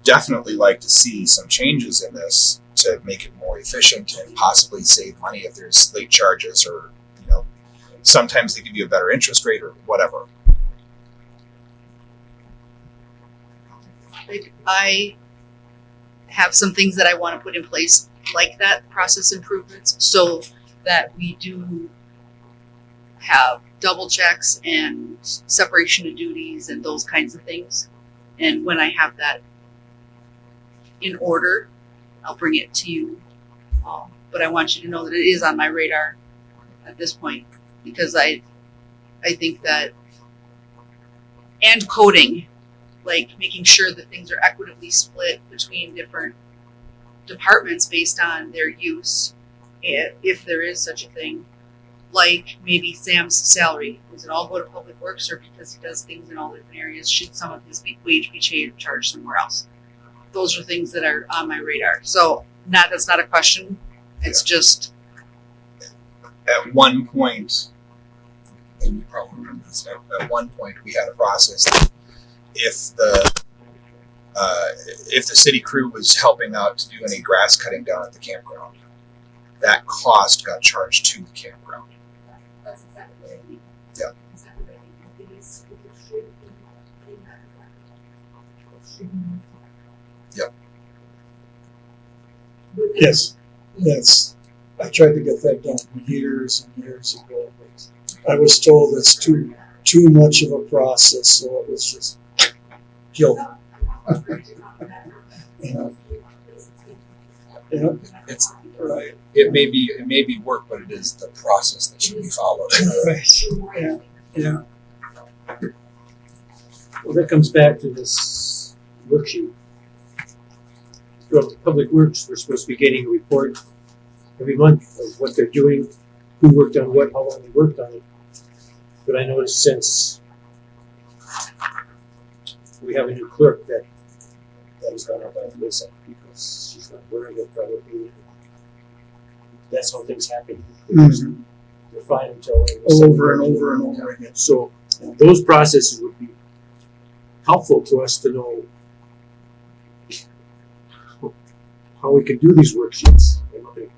definitely like to see some changes in this to make it more efficient and possibly save money if there's late charges or, sometimes they give you a better interest rate or whatever. I have some things that I want to put in place like that, process improvements, so that we do have double checks and separation of duties and those kinds of things. And when I have that in order, I'll bring it to you. But I want you to know that it is on my radar at this point, because I think that, and coding, like making sure that things are equitably split between different departments based on their use, if there is such a thing. Like maybe Sam's salary, does it all go to Public Works, or because he does things in all different areas, should some of his wage be charged somewhere else? Those are things that are on my radar. So that's not a question. It's just, At one point, and you probably remember this, at one point, we had a process that if the city crew was helping out to do any grass cutting down at the campground, that cost got charged to the campground. That's exactly what I mean. Yeah. Exactly what I mean. It is, it should be. Yep. Yes, I tried to get that done years and years ago, but I was told it's too much of a process, so it was just killed. Yeah. Yeah, It's right, it may be work, but it is the process that should be followed. right, yeah. Well, that comes back to this worksheet. From Public Works, we're supposed to be getting a report every month of what they're doing, who worked on what, how long they worked on it. But I noticed since we have a new clerk that has gone up on the list because she's not wearing it probably. That's how things happen. Mhm. They're fine until Over and over and over again. So those processes would be helpful to us to know how we can do these worksheets.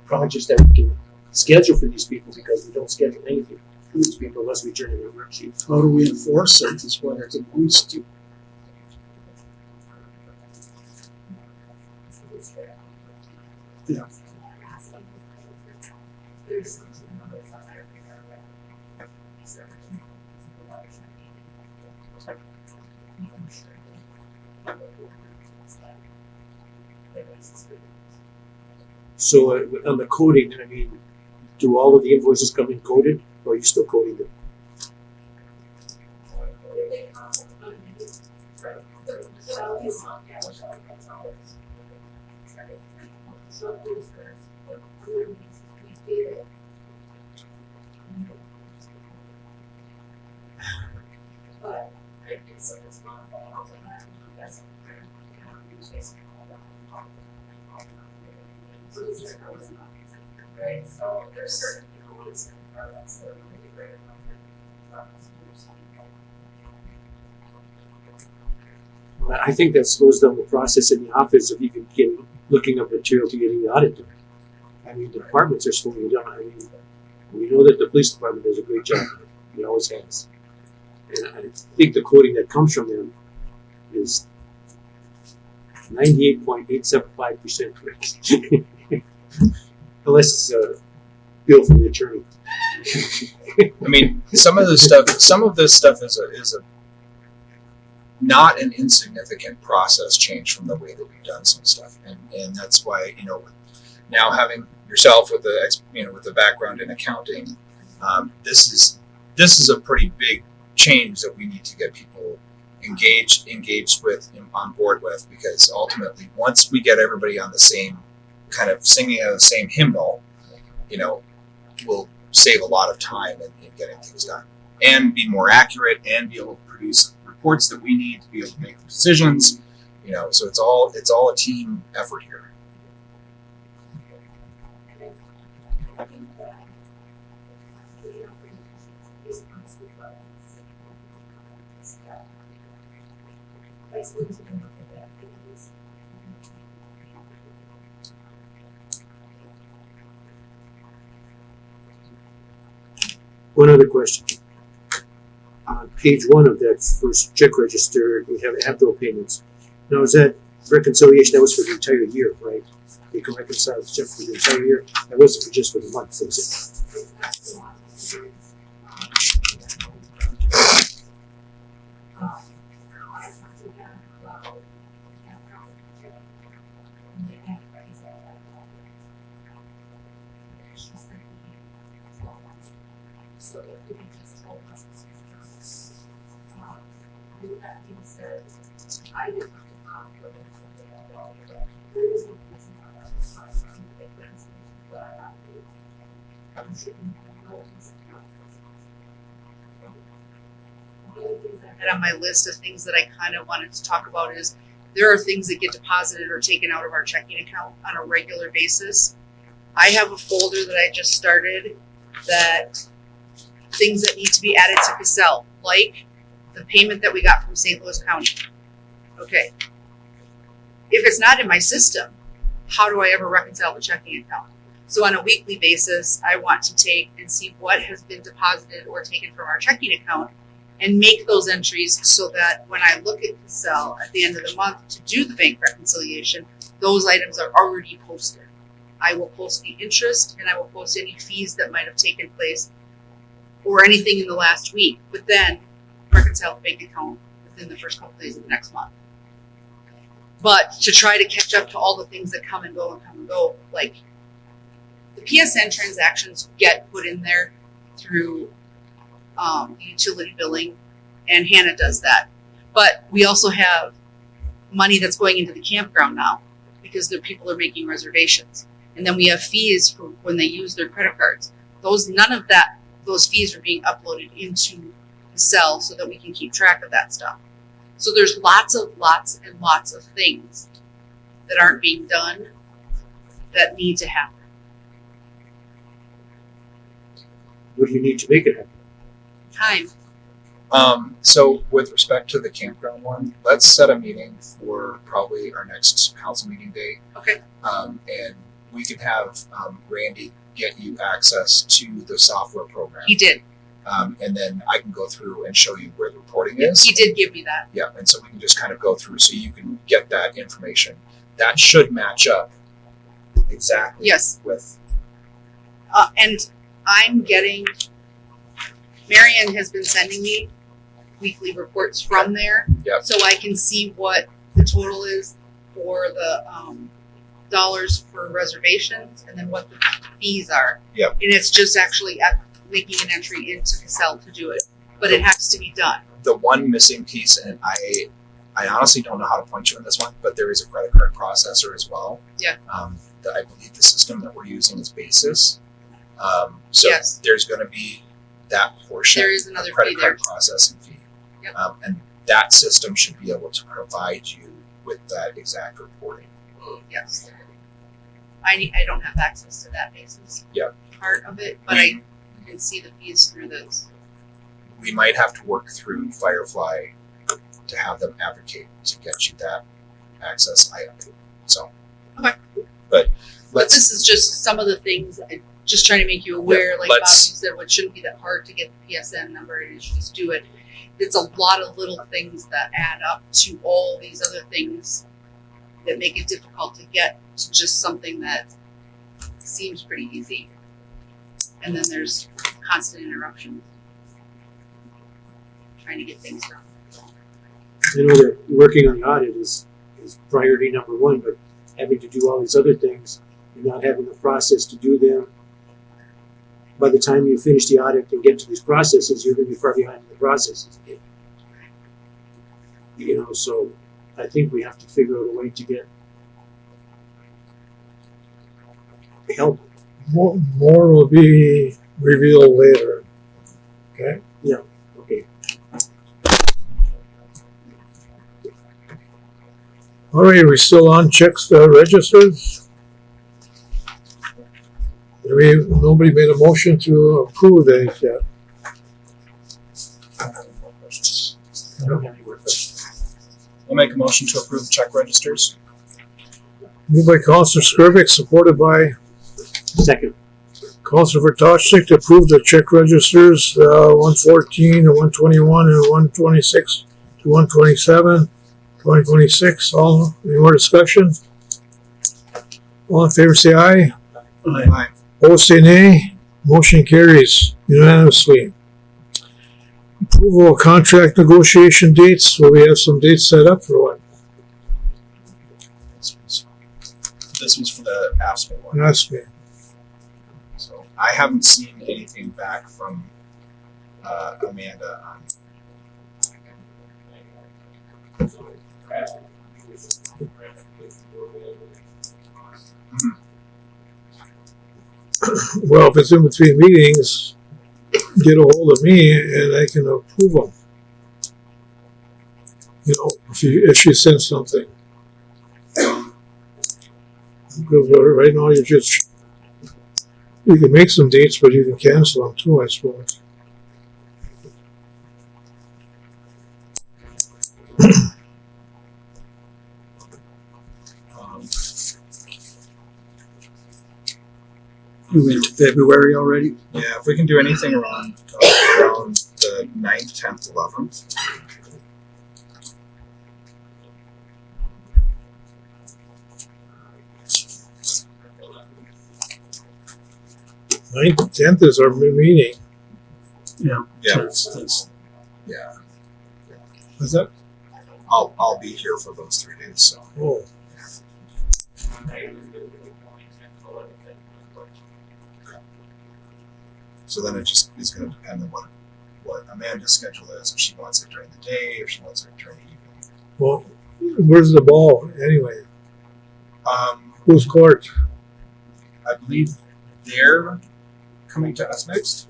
Probably just that we can schedule for these people, because we don't schedule anything for these people unless we turn in a worksheet. How do we enforce it is what it's supposed to. Yeah. So on the coding, I mean, do all of the invoices come in coded, or are you still coding them? Right, so there's certain people who is that's the really great I think that slows down the process in the office of even looking up material to getting the audit done. I mean, the departments are slowing it down. I mean, we know that the police department does a great job. It always has. And I think the coding that comes from them is 98.875% correct. Unless it's a bill from the attorney. I mean, some of this stuff is a not an insignificant process change from the way that we've done some stuff, and that's why, you know, now having yourself with the background in accounting, this is a pretty big change that we need to get people engaged with, on board with, because ultimately, once we get everybody on the same kind of singing out the same hymnal, you know, we'll save a lot of time in getting things done and be more accurate and be able to produce reports that we need to be able to make decisions, you know, so it's all a team effort here. One other question. On page 1 of that first check register, we have abdo payments. Now, is that reconciliation, that was for the entire year, right? They can reconcile the check for the entire year. That wasn't just for the month, was it? So if you just told us. With that being said, I didn't. There is no reason why I was trying to make things that I have to. I'm sitting in notes. And on my list of things that I kind of wanted to talk about is there are things that get deposited or taken out of our checking account on a regular basis. I have a folder that I just started that things that need to be added to Cassell, like the payment that we got from St. Louis County. Okay. If it's not in my system, how do I ever reconcile the checking account? So on a weekly basis, I want to take and see what has been deposited or taken from our checking account and make those entries so that when I look at Cassell at the end of the month to do the bank reconciliation, those items are already posted. I will post the interest and I will post any fees that might have taken place or anything in the last week, but then reconcile the bank account within the first couple days of the next month. But to try to catch up to all the things that come and go, like the PSN transactions get put in there through utility billing, and Hannah does that. But we also have money that's going into the campground now because the people are making reservations. And then we have fees for when they use their credit cards. Those fees are being uploaded into the cell so that we can keep track of that stuff. So there's lots and lots of things that aren't being done that need to happen. What do you need to make it happen? Time. So with respect to the campground one, let's set a meeting for probably our next council meeting day. Okay. And we can have Randy get you access to the software program. He did. And then I can go through and show you where the reporting is. He did give me that. Yeah, and so we can just kind of go through so you can get that information. That should match up exactly Yes. with. And I'm getting, Marianne has been sending me weekly reports from there. Yep. So I can see what the total is for the dollars for reservations and then what the fees are. Yep. And it's just actually making an entry into Cassell to do it. But it has to be done. The one missing piece, and I honestly don't know how to point you on this one, but there is a credit card processor as well. Yeah. That I believe the system that we're using is Basis. So Yes. there's going to be that portion. There is another of credit fee there. card processing fee. Yep. And that system should be able to provide you with that exact reporting. Yes. I don't have access to that basis. Yep. Part of it, but I can see the fees through this. We might have to work through Firefly to have them advocate to get you that access. So. Okay. But let's. This is just some of the things, just trying to make you aware, like Bob, you said, what shouldn't be that hard to get the PSN number, and you should just do it. It's a lot of little things that add up to all these other things that make it difficult to get to just something that seems pretty easy. And then there's constant interruptions. Trying to get things done. I know that working on the audit is priority number one, but having to do all these other things and not having the process to do them, by the time you finish the audit and get to these processes, you're going to be far behind in the processes. So I think we have to figure out a way to get help. More will be revealed later. Okay? Yeah, okay. All right, we still on checks, registers? Nobody made a motion to approve these yet. I don't have any more questions. I'll make a motion to approve check registers. Moved by Councilor Skirvik, supported by Second. Councilor Vrtajnik to approve the check registers, 114 to 121 and 126 to 127, 2026. Any more discussion? All in favor say aye. Aye. Opposed say nay. Motion carries unanimously. Approval of contract negotiation dates. Will we have some dates set up for what? This was for the AFSMI one. Ask me. So I haven't seen anything back from Amanda on. Well, if it's in between meetings, get a hold of me and I can approve them. You know, if she sends something. Because right now you can make some dates, but you can cancel them too, I suppose. You went to February already? Yeah, if we can do anything around the 9th, 10th, 11th. Ninth, 10th is our meeting. Yeah. Yeah. That's Yeah, Is that? I'll be here for those 3 days. So. Oh, So then it just is going to depend on what Amanda's schedule is. If she wants it during the day, if she wants it during the evening. well, where's the ball anyway? Whose court? I believe they're coming to us next.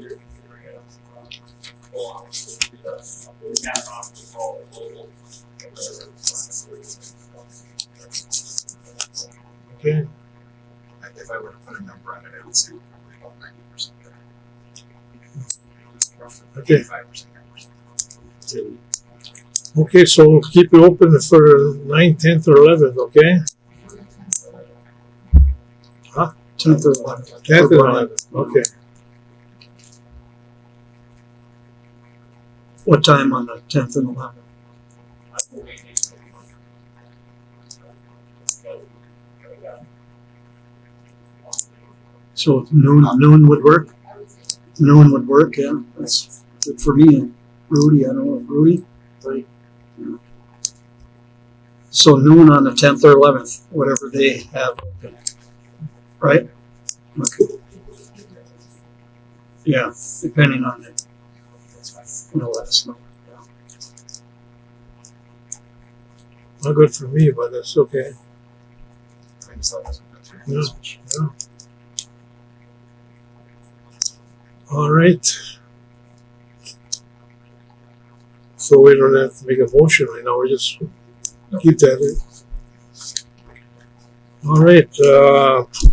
Okay. If I were to put a number on it, I would say probably about 90% there. Okay. 85%. Okay, so we'll keep it open for 9th, 10th, or 11th, okay? 10th or 11th. 10th or 11th, okay. What time on the 10th and 11th? So noon would work? Noon would work, yeah. That's good for me and Rudy. I don't know, Rudy? Yeah. So noon on the 10th or 11th, whatever they have. Right? Okay. Yeah, depending on it. Let us know. Not good for me, but that's okay. I mean, so Yeah, yeah. All right. So we don't have to make a motion right now, we just keep that in. All right,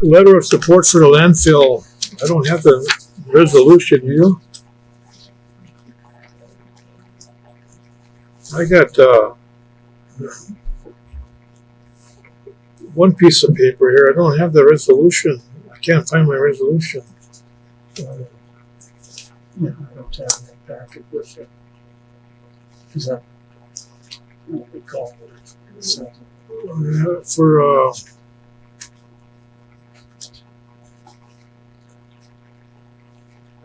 letter of support for the landfill. I don't have the resolution, you? I got, one piece of paper here. I don't have the resolution. I can't find my resolution. Yeah, I don't have that packet with it. Is that what we call it? So, For,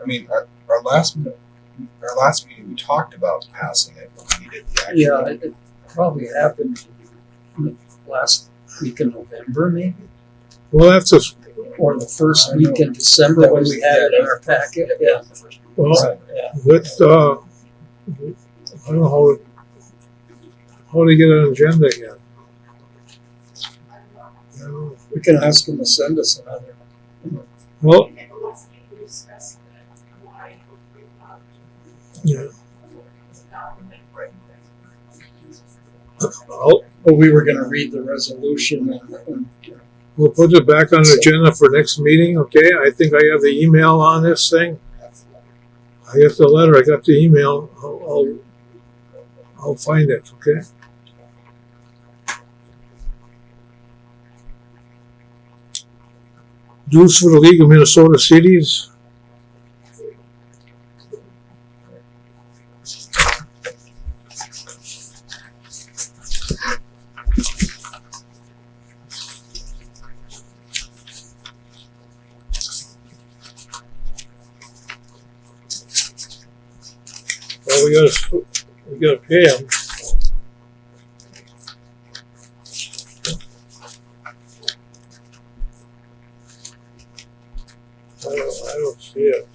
I mean, our last meeting we talked about passing it, but we needed the actual. yeah, it probably happened last week in November, maybe, we'll have to, or the first week in December when we had it in our packet. Yeah. well, Yeah. let's, I don't know how to get an agenda again. You know, We can ask them to send us another. well, yeah. But we were gonna read the resolution and We'll put it back on the agenda for next meeting, okay? I think I have the email on this thing. I got the letter, I got the email. I'll find it, okay? Dues for the League of Minnesota Cities. Well, we gotta pay them. I don't see it.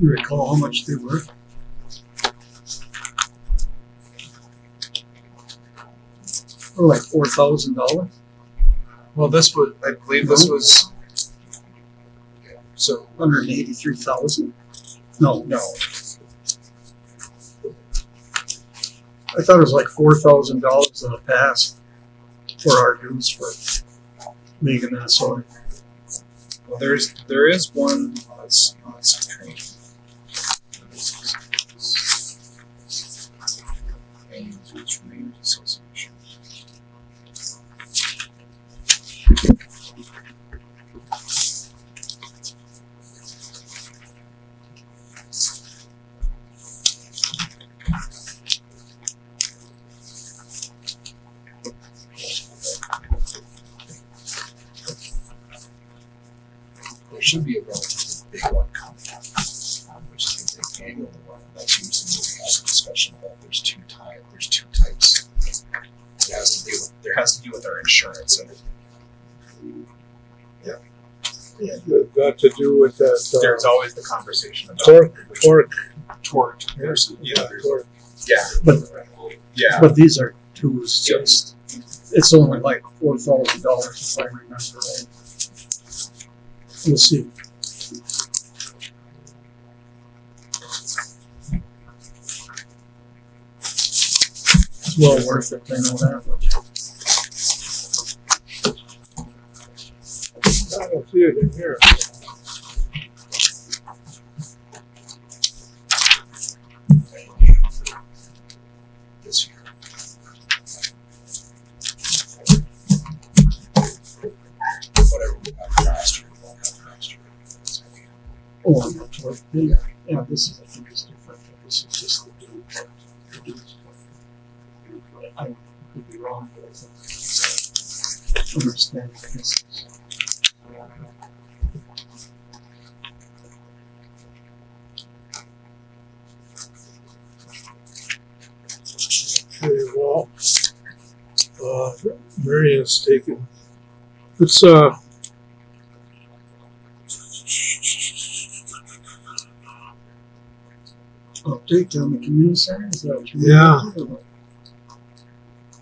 you recall how much they were? Or like $4,000? Well, this was, I believe this was, so, 183,000? No, no, I thought it was like $4,000 in the past for our dues for League of Minnesota. well, there is one, it's training. Training Association. There should be a relatively big one coming up, which is the big annual one. That's usually what we have a discussion about. There's two types. There has to do with our insurance and It's got to do with that, there's always the conversation about tort. There's Tort. yeah. But these are dues just, it's only like $4,000 if I remember right. We'll see. It's well worth it, I know that much. I don't see it in here. This year. Whatever we got last year, we'll have next year. Oh, I'm not sure. Yeah, this is, I think is different. This is just the due. I could be wrong, but I think understand this. Okay, well, Marion's taken, it's, Update on the community center, is that what you Yeah. mean?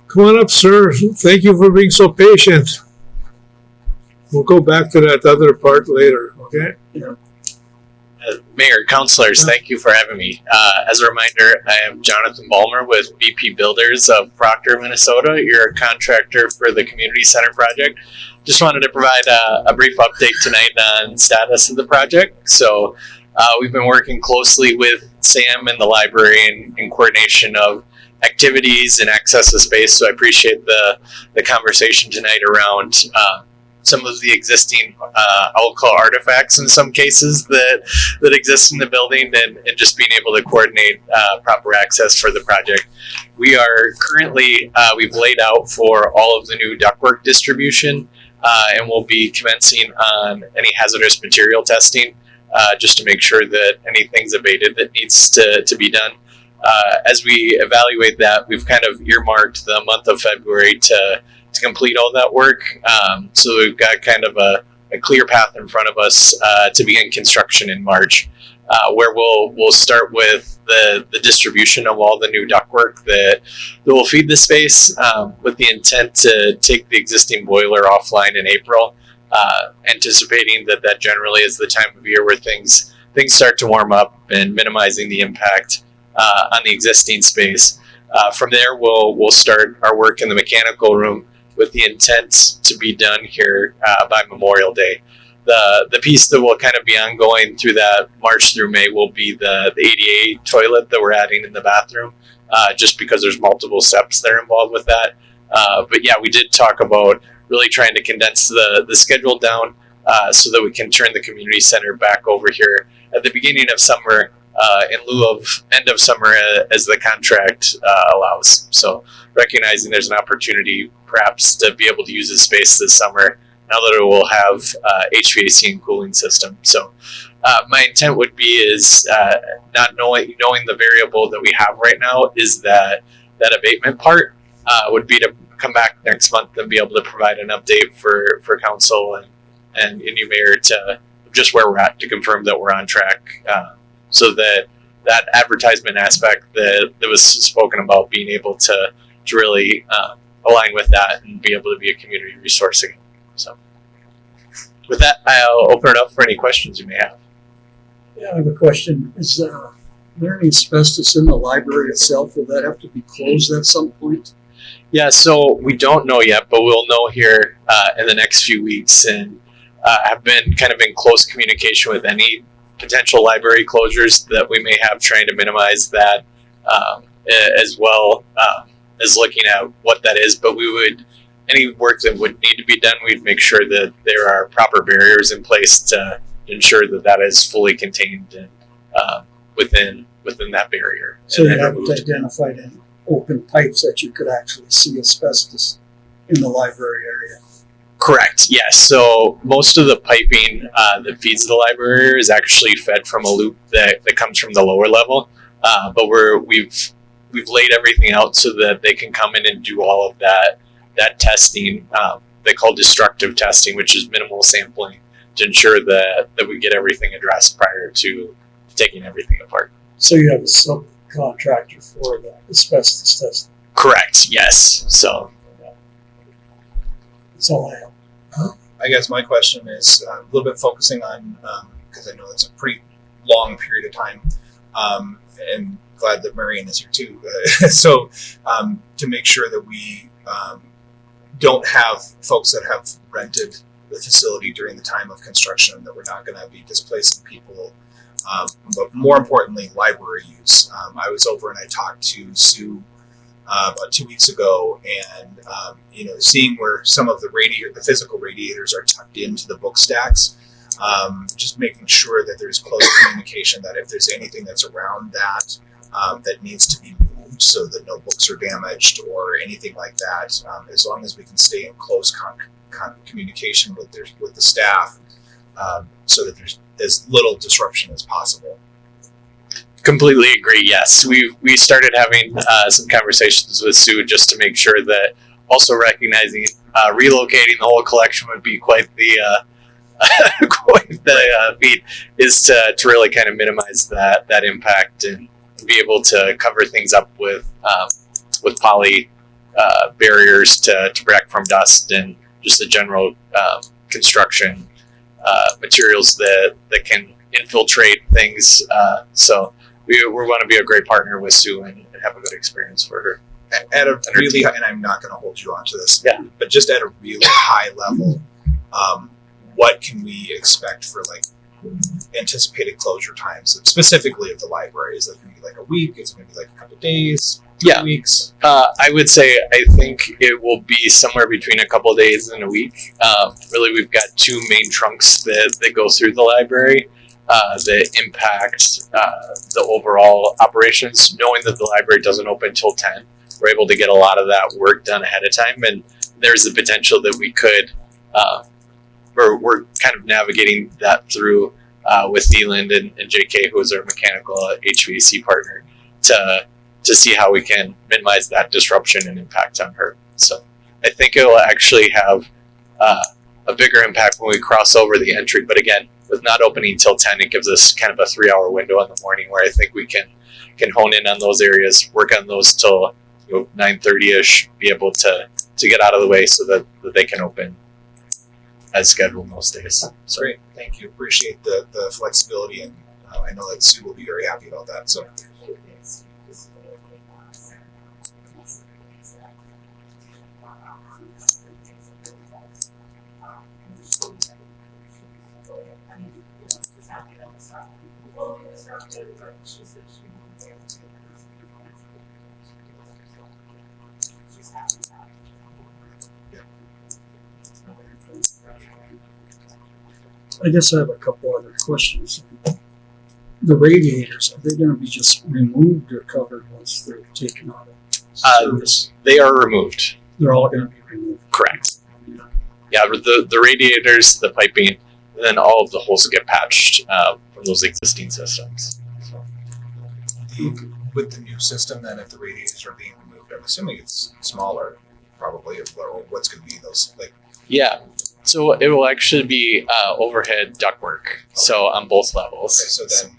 come on up, sir. Thank you for being so patient. We'll go back to that other part later, okay? Mayor, councilors, thank you for having me. As a reminder, I am Jonathan Balmer with BP Builders of Proctor, Minnesota. You're a contractor for the community center project. Just wanted to provide a brief update tonight on status of the project. So we've been working closely with Sam and the library in coordination of activities and access to space. So I appreciate the conversation tonight around some of the existing, I'll call artifacts in some cases that exist in the building, and just being able to coordinate proper access for the project. We are currently, we've laid out for all of the new ductwork distribution, and we'll be commencing on any hazardous material testing, just to make sure that anything's abated that needs to be done. As we evaluate that, we've kind of earmarked the month of February to complete all that work. So we've got kind of a clear path in front of us to begin construction in March, where we'll start with the distribution of all the new ductwork that will feed the space, with the intent to take the existing boiler offline in April, anticipating that generally is the time of year where things start to warm up and minimizing the impact on the existing space. From there, we'll start our work in the mechanical room, with the intent to be done here by Memorial Day. The piece that will kind of be ongoing through that March through May will be the ADA toilet that we're adding in the bathroom, just because there's multiple steps that are involved with that. But yeah, we did talk about really trying to condense the schedule down so that we can turn the community center back over here at the beginning of summer, in lieu of end of summer as the contract allows. So recognizing there's an opportunity perhaps to be able to use this space this summer now that it will have HVAC and cooling system. So my intent would be is not knowing the variable that we have right now is that abatement part would be to come back next month and be able to provide an update for council and you, Mayor, to just where we're at to confirm that we're on track So that advertisement aspect that was spoken about, being able to really align with that and be able to be a community resource again. So with that, I'll open it up for any questions you may have. Yeah, I have a question. Is there any asbestos in the library itself? Will that have to be closed at some point? Yeah, so we don't know yet, but we'll know here in the next few weeks, and have been kind of in close communication with any potential library closures that we may have, trying to minimize that, as well as looking at what that is. But any work that would need to be done, we'd make sure that there are proper barriers in place to ensure that that is fully contained and within that barrier. So you haven't identified any open pipes that you could actually see asbestos in the library area? Correct, yes. So most of the piping that feeds the library is actually fed from a loop that comes from the lower level. But we've laid everything out so that they can come in and do all of that testing. They call destructive testing, which is minimal sampling, to ensure that we get everything addressed prior to taking everything apart. So you have a subcontractor for the asbestos testing? Correct, yes. So that's all I have. I guess my question is a little bit focusing on, because I know it's a pretty long period of time, and glad that Marion is here too. So to make sure that we don't have folks that have rented the facility during the time of construction, that we're not going to be displacing people. But more importantly, library use. I was over and I talked to Sue about 2 weeks ago, and seeing where some of the physical radiators are tucked into the book stacks, just making sure that there's close communication, that if there's anything that's around that that needs to be moved so that no books are damaged or anything like that, as long as we can stay in close communication with the staff, so that there's as little disruption as possible. Completely agree. Yes, we started having some conversations with Sue just to make sure that, also recognizing relocating the whole collection would be quite the feat, is to really kind of minimize that impact and be able to cover things up with poly barriers to protect from dust and just the general construction materials that can infiltrate things. So we want to be a great partner with Sue and have a good experience for her. At a really, and I'm not going to hold you onto this, yeah, but just at a really high level, what can we expect for like anticipated closure times, specifically of the library? Is that going to be like a week? Is it going to be like a couple of days? 2 weeks? I would say I think it will be somewhere between a couple of days and a week. Really, we've got two main trunks that go through the library that impact the overall operations. Knowing that the library doesn't open until 10, we're able to get a lot of that work done ahead of time, and there's the potential that we could, we're kind of navigating that through with Neeland and JK, who is our mechanical HVAC partner, to see how we can minimize that disruption and impact on her. So I think it will actually have a bigger impact when we cross over the entry. But again, with not opening till 10, it gives us kind of a 3-hour window in the morning where I think we can hone in on those areas, work on those till 9:30ish, be able to get out of the way so that they can open as scheduled most days. So. Great, thank you. Appreciate the flexibility, and I know that Sue will be very happy about that. So. I guess I have a couple other questions. The radiators, are they going to be just removed or covered once they're taken out of service? They are removed. They're all going to be removed. Correct. Yeah, the radiators, the piping, and then all of the holes get patched from those existing systems. So. With the new system, then, if the radiators are being removed, I'm assuming it's smaller, probably, or what's going to be those like? Yeah. So it will actually be overhead ductwork, so on both levels. Okay, so then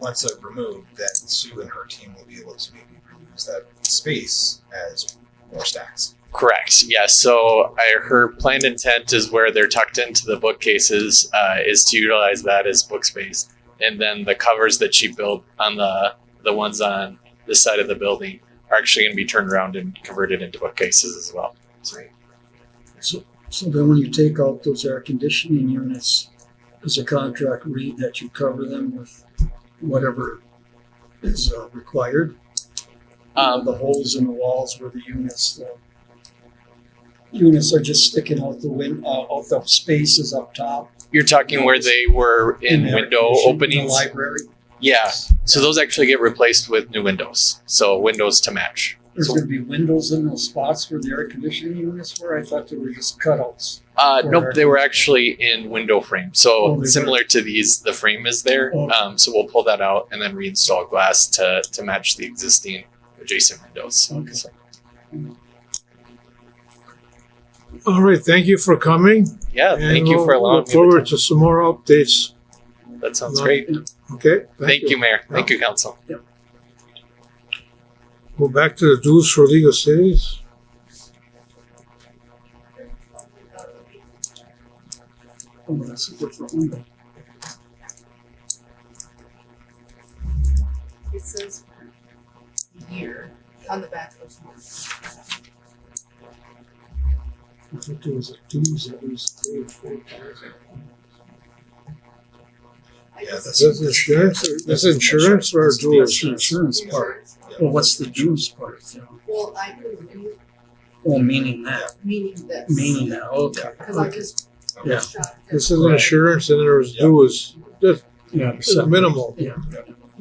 once they're removed, then Sue and her team will be able to maybe reuse that space as more stacks. Correct. Yes. So her planned intent is where they're tucked into the bookcases is to utilize that as book space, and then the covers that she built on the ones on this side of the building are actually going to be turned around and converted into bookcases as well. So then when you take out those air conditioning units, does the contract read that you cover them with whatever is required? The holes in the walls where the units are just sticking out out the spaces up top. You're talking where they were in window openings? In the library? Yeah. So those actually get replaced with new windows. So windows to match. There's going to be windows in those spots where the air conditioning units were? I thought they were just cutouts. Nope, they were actually in window frame. So they similar to these, the frame is there. So we'll pull that out and then reinstall glass to match the existing adjacent windows. Okay. So, All right, thank you for coming. yeah, thank you for allowing me Look the forward time. to some more updates. That sounds great. Okay? Thank you, Mayor. Thank you, Council. Go back to the dues for League of Cities. Oh, that's a different window. It says year on the back of the I thought there was a dues that was 3 or 4,000. Yeah, This is insurance or That's dues? the insurance part. Well, what's the dues part? Well, I believe, Oh, meaning that. meaning this. Meaning that, okay. Because I just. Yeah. This is insurance and there's dues. Just Yeah, it's minimal. Yeah.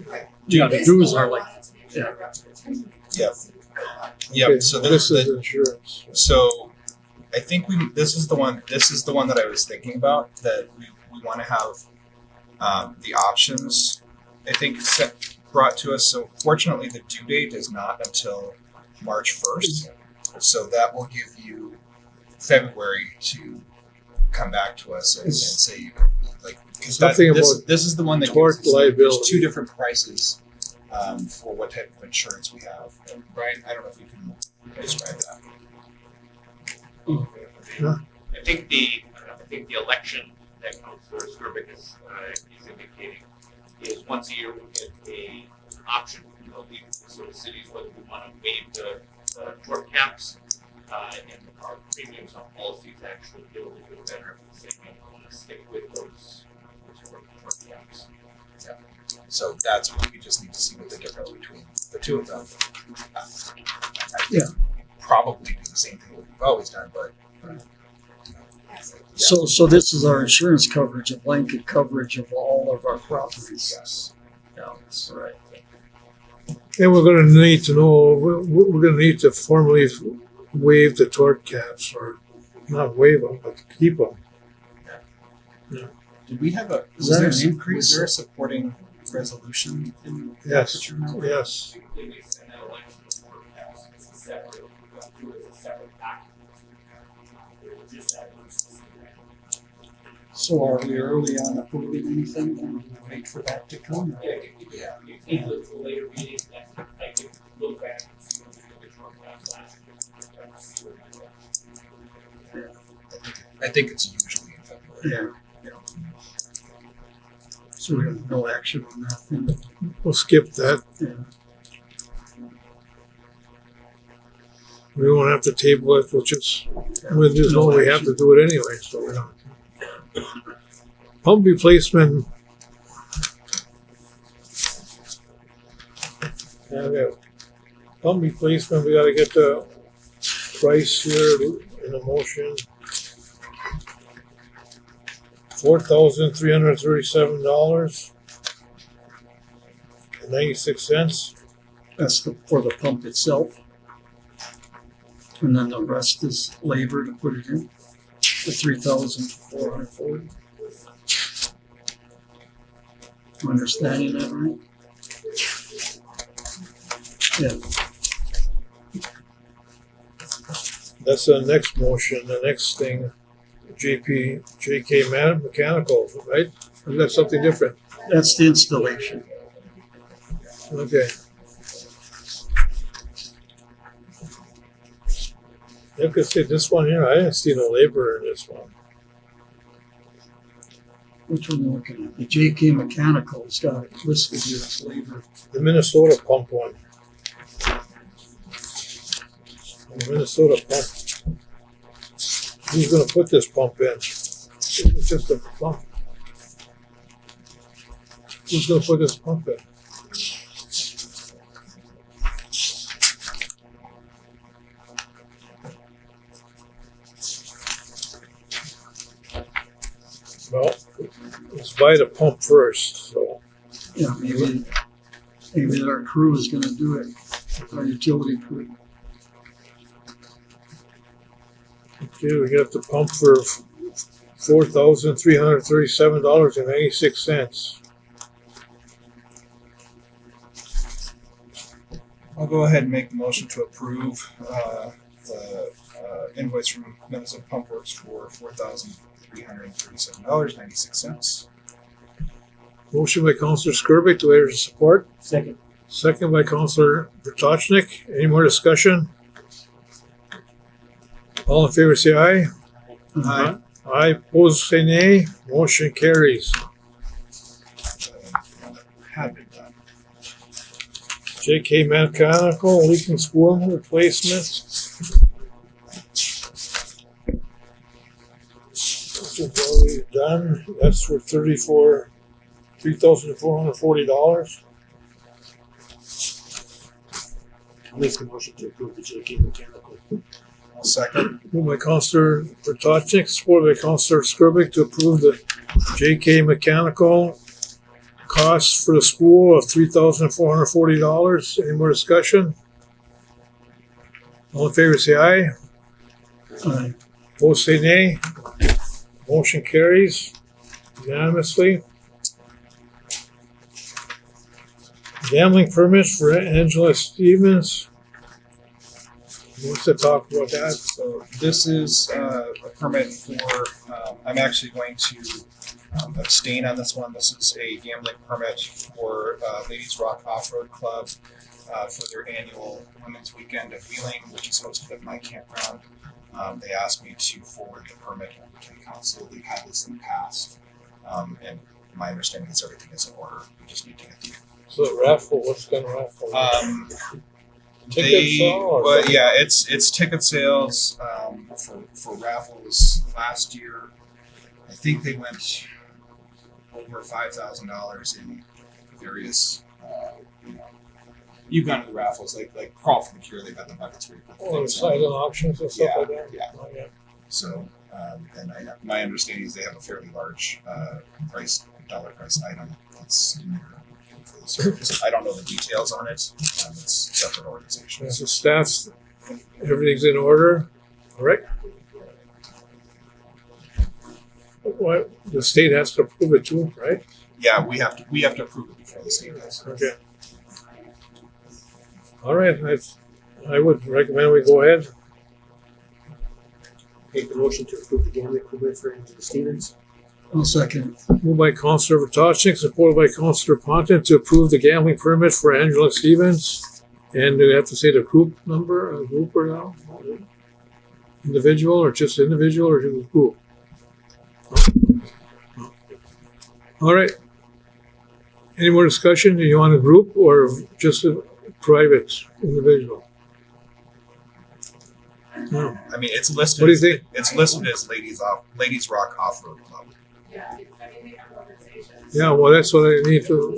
Right. Yeah, the This dues one are I like, wanted to make sure I brought to your attention. Yep. Okay, Yep. So this is insurance. So I think this is the one that I was thinking about, that we want to have the options, I think, brought to us. So fortunately, the due date is not until March 1st. So that will give you February to come back to us and say, like, because Something this about is the one that tort gives us, liability. there's two different prices for what type of insurance we have. And Brian, I don't know if you can describe that. I think the election that Councilor Skirvin is indicating is once a year we get an option from the League of Minnesota Cities whether we want to waive the tort caps and our premiums on policies actually get a little bit better if we say we want to stick with those tort caps. So that's what we just need to see what the difference between the two of them. Yeah. Probably do the same thing we've always done, but so this is our insurance coverage, a blanket coverage of all of our properties. yes. Yeah, that's right. And we're gonna need to know, we're gonna need to formally waive the tort caps, or not waive them, but keep them. Did we have Is that an increase? Was there a supporting resolution in that Yes, that you remember? yes. Typically, we send that election tort caps as a separate, do it as a separate document. Just that one's- So are we early on approving anything, and we wait for that to come? or- Yeah. You can look to a later meeting, and I can look back and see what the tort caps last year. I think it's usually in February. Yeah. So we have no action on that thing. We'll skip that. Yeah. We won't have to table it, we'll just know we have to do it anyway, so we don't. Pump replacement. Okay. Pump replacement, we gotta get the price here in a motion. $4,337 and 96 cents. That's for the pump itself. And then the rest is labor to put it in, the 3,440. Am I understanding that right? Yeah, That's the next motion, the next thing, JK Mechanical, right? Or is that something different? that's the installation. Okay. You could see this one here, I didn't see no labor in this one. Which one are you looking at? The JK Mechanical's got it listed here as labor. The Minnesota pump one. The Minnesota pump. Who's gonna put this pump in? It's just a pump. Who's gonna put this pump in? Well, let's buy the pump first, so. Yeah, maybe our crew is gonna do it, our utility crew. Okay, we got the pump for $4,337.96. I'll go ahead and make the motion to approve the invoice from Minnesota Pump Works for $4,337.96. Motion by Counselor Skirvik, do I hear support? Second. Second by Counselor Vrtajnik. Any more discussion? All in favor say aye. Aye. Aye, opposed say nay. Motion carries. Had been done. JK Mechanical leaking spool replacement. This is already done. That's for $3,440. I'll make the motion to approve the JK Mechanical. I'll second. Moved by Counselor Vrtajnik, supported by Counselor Skirvik to approve the JK Mechanical costs for the spool of $3,440. Any more discussion? All in favor say aye. Aye. Opposed say nay. Motion carries unanimously. Gambling permits for Angela Stevens. Who wants to talk about that? So this is a permit for, I'm actually going to abstain on this one. This is a gambling permit for Ladies Rock Off-Road Club for their annual Women's Weekend at Wheeling, which is hosted at my campground. They asked me to forward the permit over to the council. We've had this in the past. And my understanding is everything is in order. We just need to get the. So raffle, what's gonna raffle? Ticket sale or but something? yeah, it's ticket sales for raffles last year. I think they went over $5,000 in various. You've gone to the raffles like Crawl for the Cure. They've got the buckets where you put Or things in. silent auctions and stuff like that? Yeah. Oh, yeah. So, and my understanding is they have a fairly large dollar price item that's in there for the service. I don't know the details on it. It's a separate organization. As the staff, everything's in order, correct? What, the state has to approve it too, right? Yeah, we have to approve it before the state does. Okay. All right, I would recommend we go ahead. Make the motion to approve the gambling permit for Angela Stevens. I'll second. Moved by Counselor Vrtajnik, supported by Counselor Ponton to approve the gambling permit for Angela Stevens. And do we have to say the group number, a group or no? Individual or just individual or just group? All right. Any more discussion? Do you want a group or just a private individual? No. I mean, it's listed. What do you think? It's listed as Ladies Rock Off-Road Club. Yeah, I mean, they have organizations. Yeah, well, that's what I need to,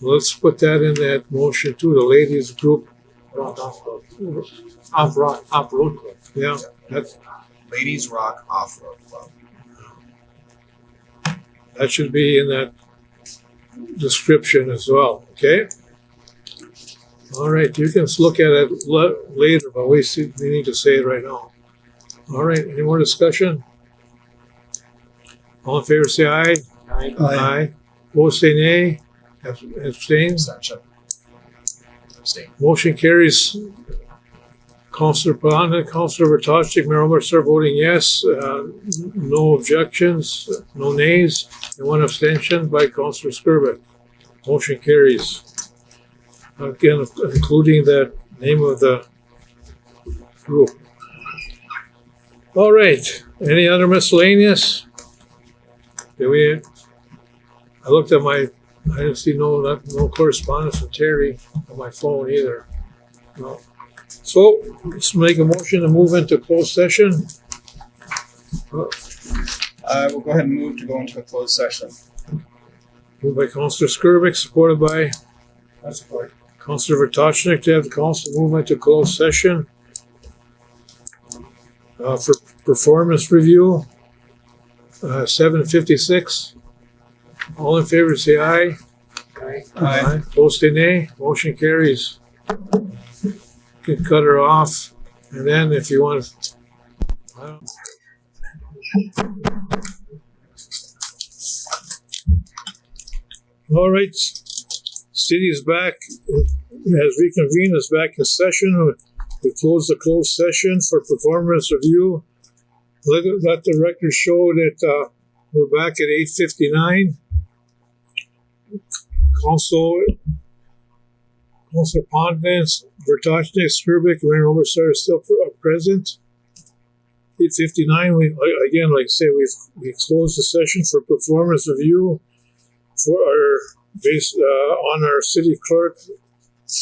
let's put that in that motion too, the ladies group. Rock Off-Road. Off-Road Club. Yeah, that's, Ladies Rock Off-Road Club. that should be in that description as well, okay? All right, you can look at it later, but we need to say it right now. All right, any more discussion? All in favor, say aye. Aye. Aye. Opposed, say nay. Abstain. Abstention. Abstain. Motion carries. Counselor Palana, Counselor Vrtajnik, Mayor Omerstar voting yes. No objections, no nays, and one abstention by Counselor Skirvik. Motion carries. Again, including the name of the group. All right, any other miscellaneous? I looked at I didn't see no correspondence from Terry on my phone either. No. So, let's make a motion to move into closed session. We'll go ahead and move to go into a closed session. Moved by Councillor Skirvik, supported by Councillor Vrtochnik, to have the council move into closed session for performance review. 7:56. All in favor, say aye. Aye. Opposed, say nay. Motion carries. You can cut her off, and then if you want to. All right, city is back, has reconvened, is back in session. We closed the closed session for performance review. Let the record show that we're back at 8:59. Councilor Pondance, Vrtochnik, Skirvik, and Mayor Oberstar are still present. 8:59. Again, like I say, we closed the session for performance review for based on our city clerk,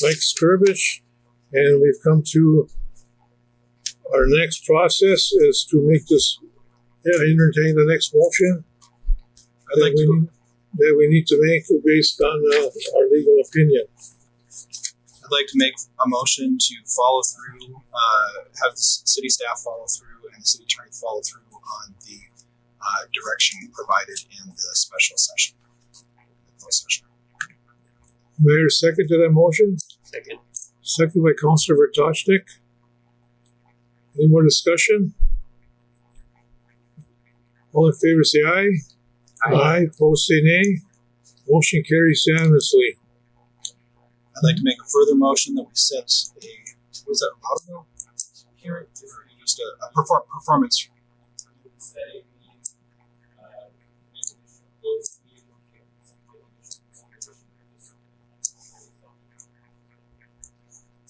Mike Skirvich, and we've come to our next process is to make this. Entertain the next motion. That we need to make based on our legal opinion. I'd like to make a motion to follow through, have the city staff follow through and the city attorney follow through on the direction provided in the special session. Closed session. Mayor, second to that motion? Second. Second by Councillor Vrtochnik. Any more discussion? All in favor say aye. Aye. Opposed say nay. Motion carries unanimously. I'd like to make a further motion that we set was that Lauderdale hearing? Or just a performance.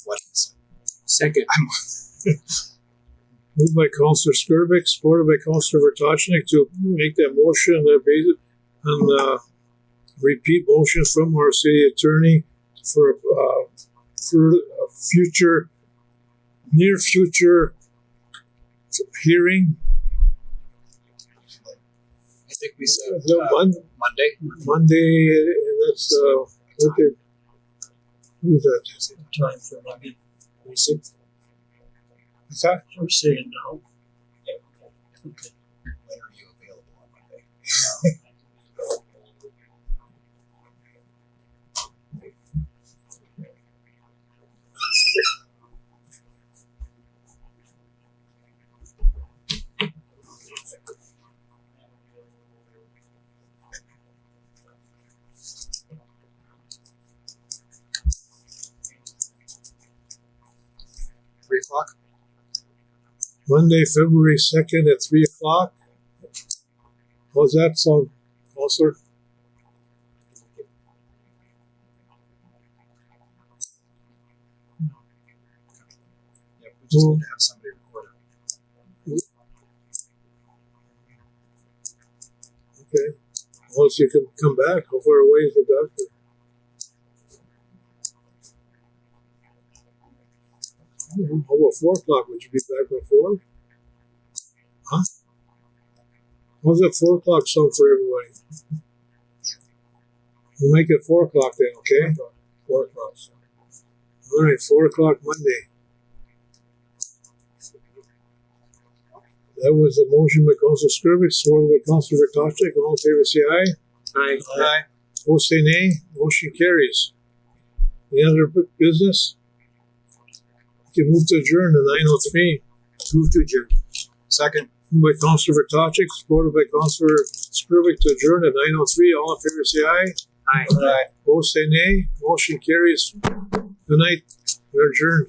What is it? Second. Moved by Councillor Skirvik, supported by Councillor Vrtochnik to make that motion based on repeat motion from our city attorney for a near future hearing. I think we said Monday. Monday, and that's okay. Who's that? Time for Monday. What's that? We're saying no. when are you available on Monday? 3 o'clock? Monday, February 2nd at 3 o'clock. How's that sound, Councillor? Yep, we just need to have somebody record it. Okay. Unless you can come back, how far away is the doctor? How about 4 o'clock? Would you be back by 4? Huh? How's that 4 o'clock sound for everybody? We'll make it 4 o'clock then, okay? 4 o'clock. All right, 4 o'clock Monday. That was a motion by Councillor Skirvik, supported by Councillor Vrtochnik. All in favor, say aye. Aye. Aye. Opposed, say nay. Motion carries. Any other business? You can move to adjourn to 9:03. Move to adjourn. Second. Moved by Councillor Vrtochnik, supported by Councillor Skirvik to adjourn at 9:03. All in favor, say aye. Aye. Aye. Opposed, say nay. Motion carries. Good night. We're adjourned.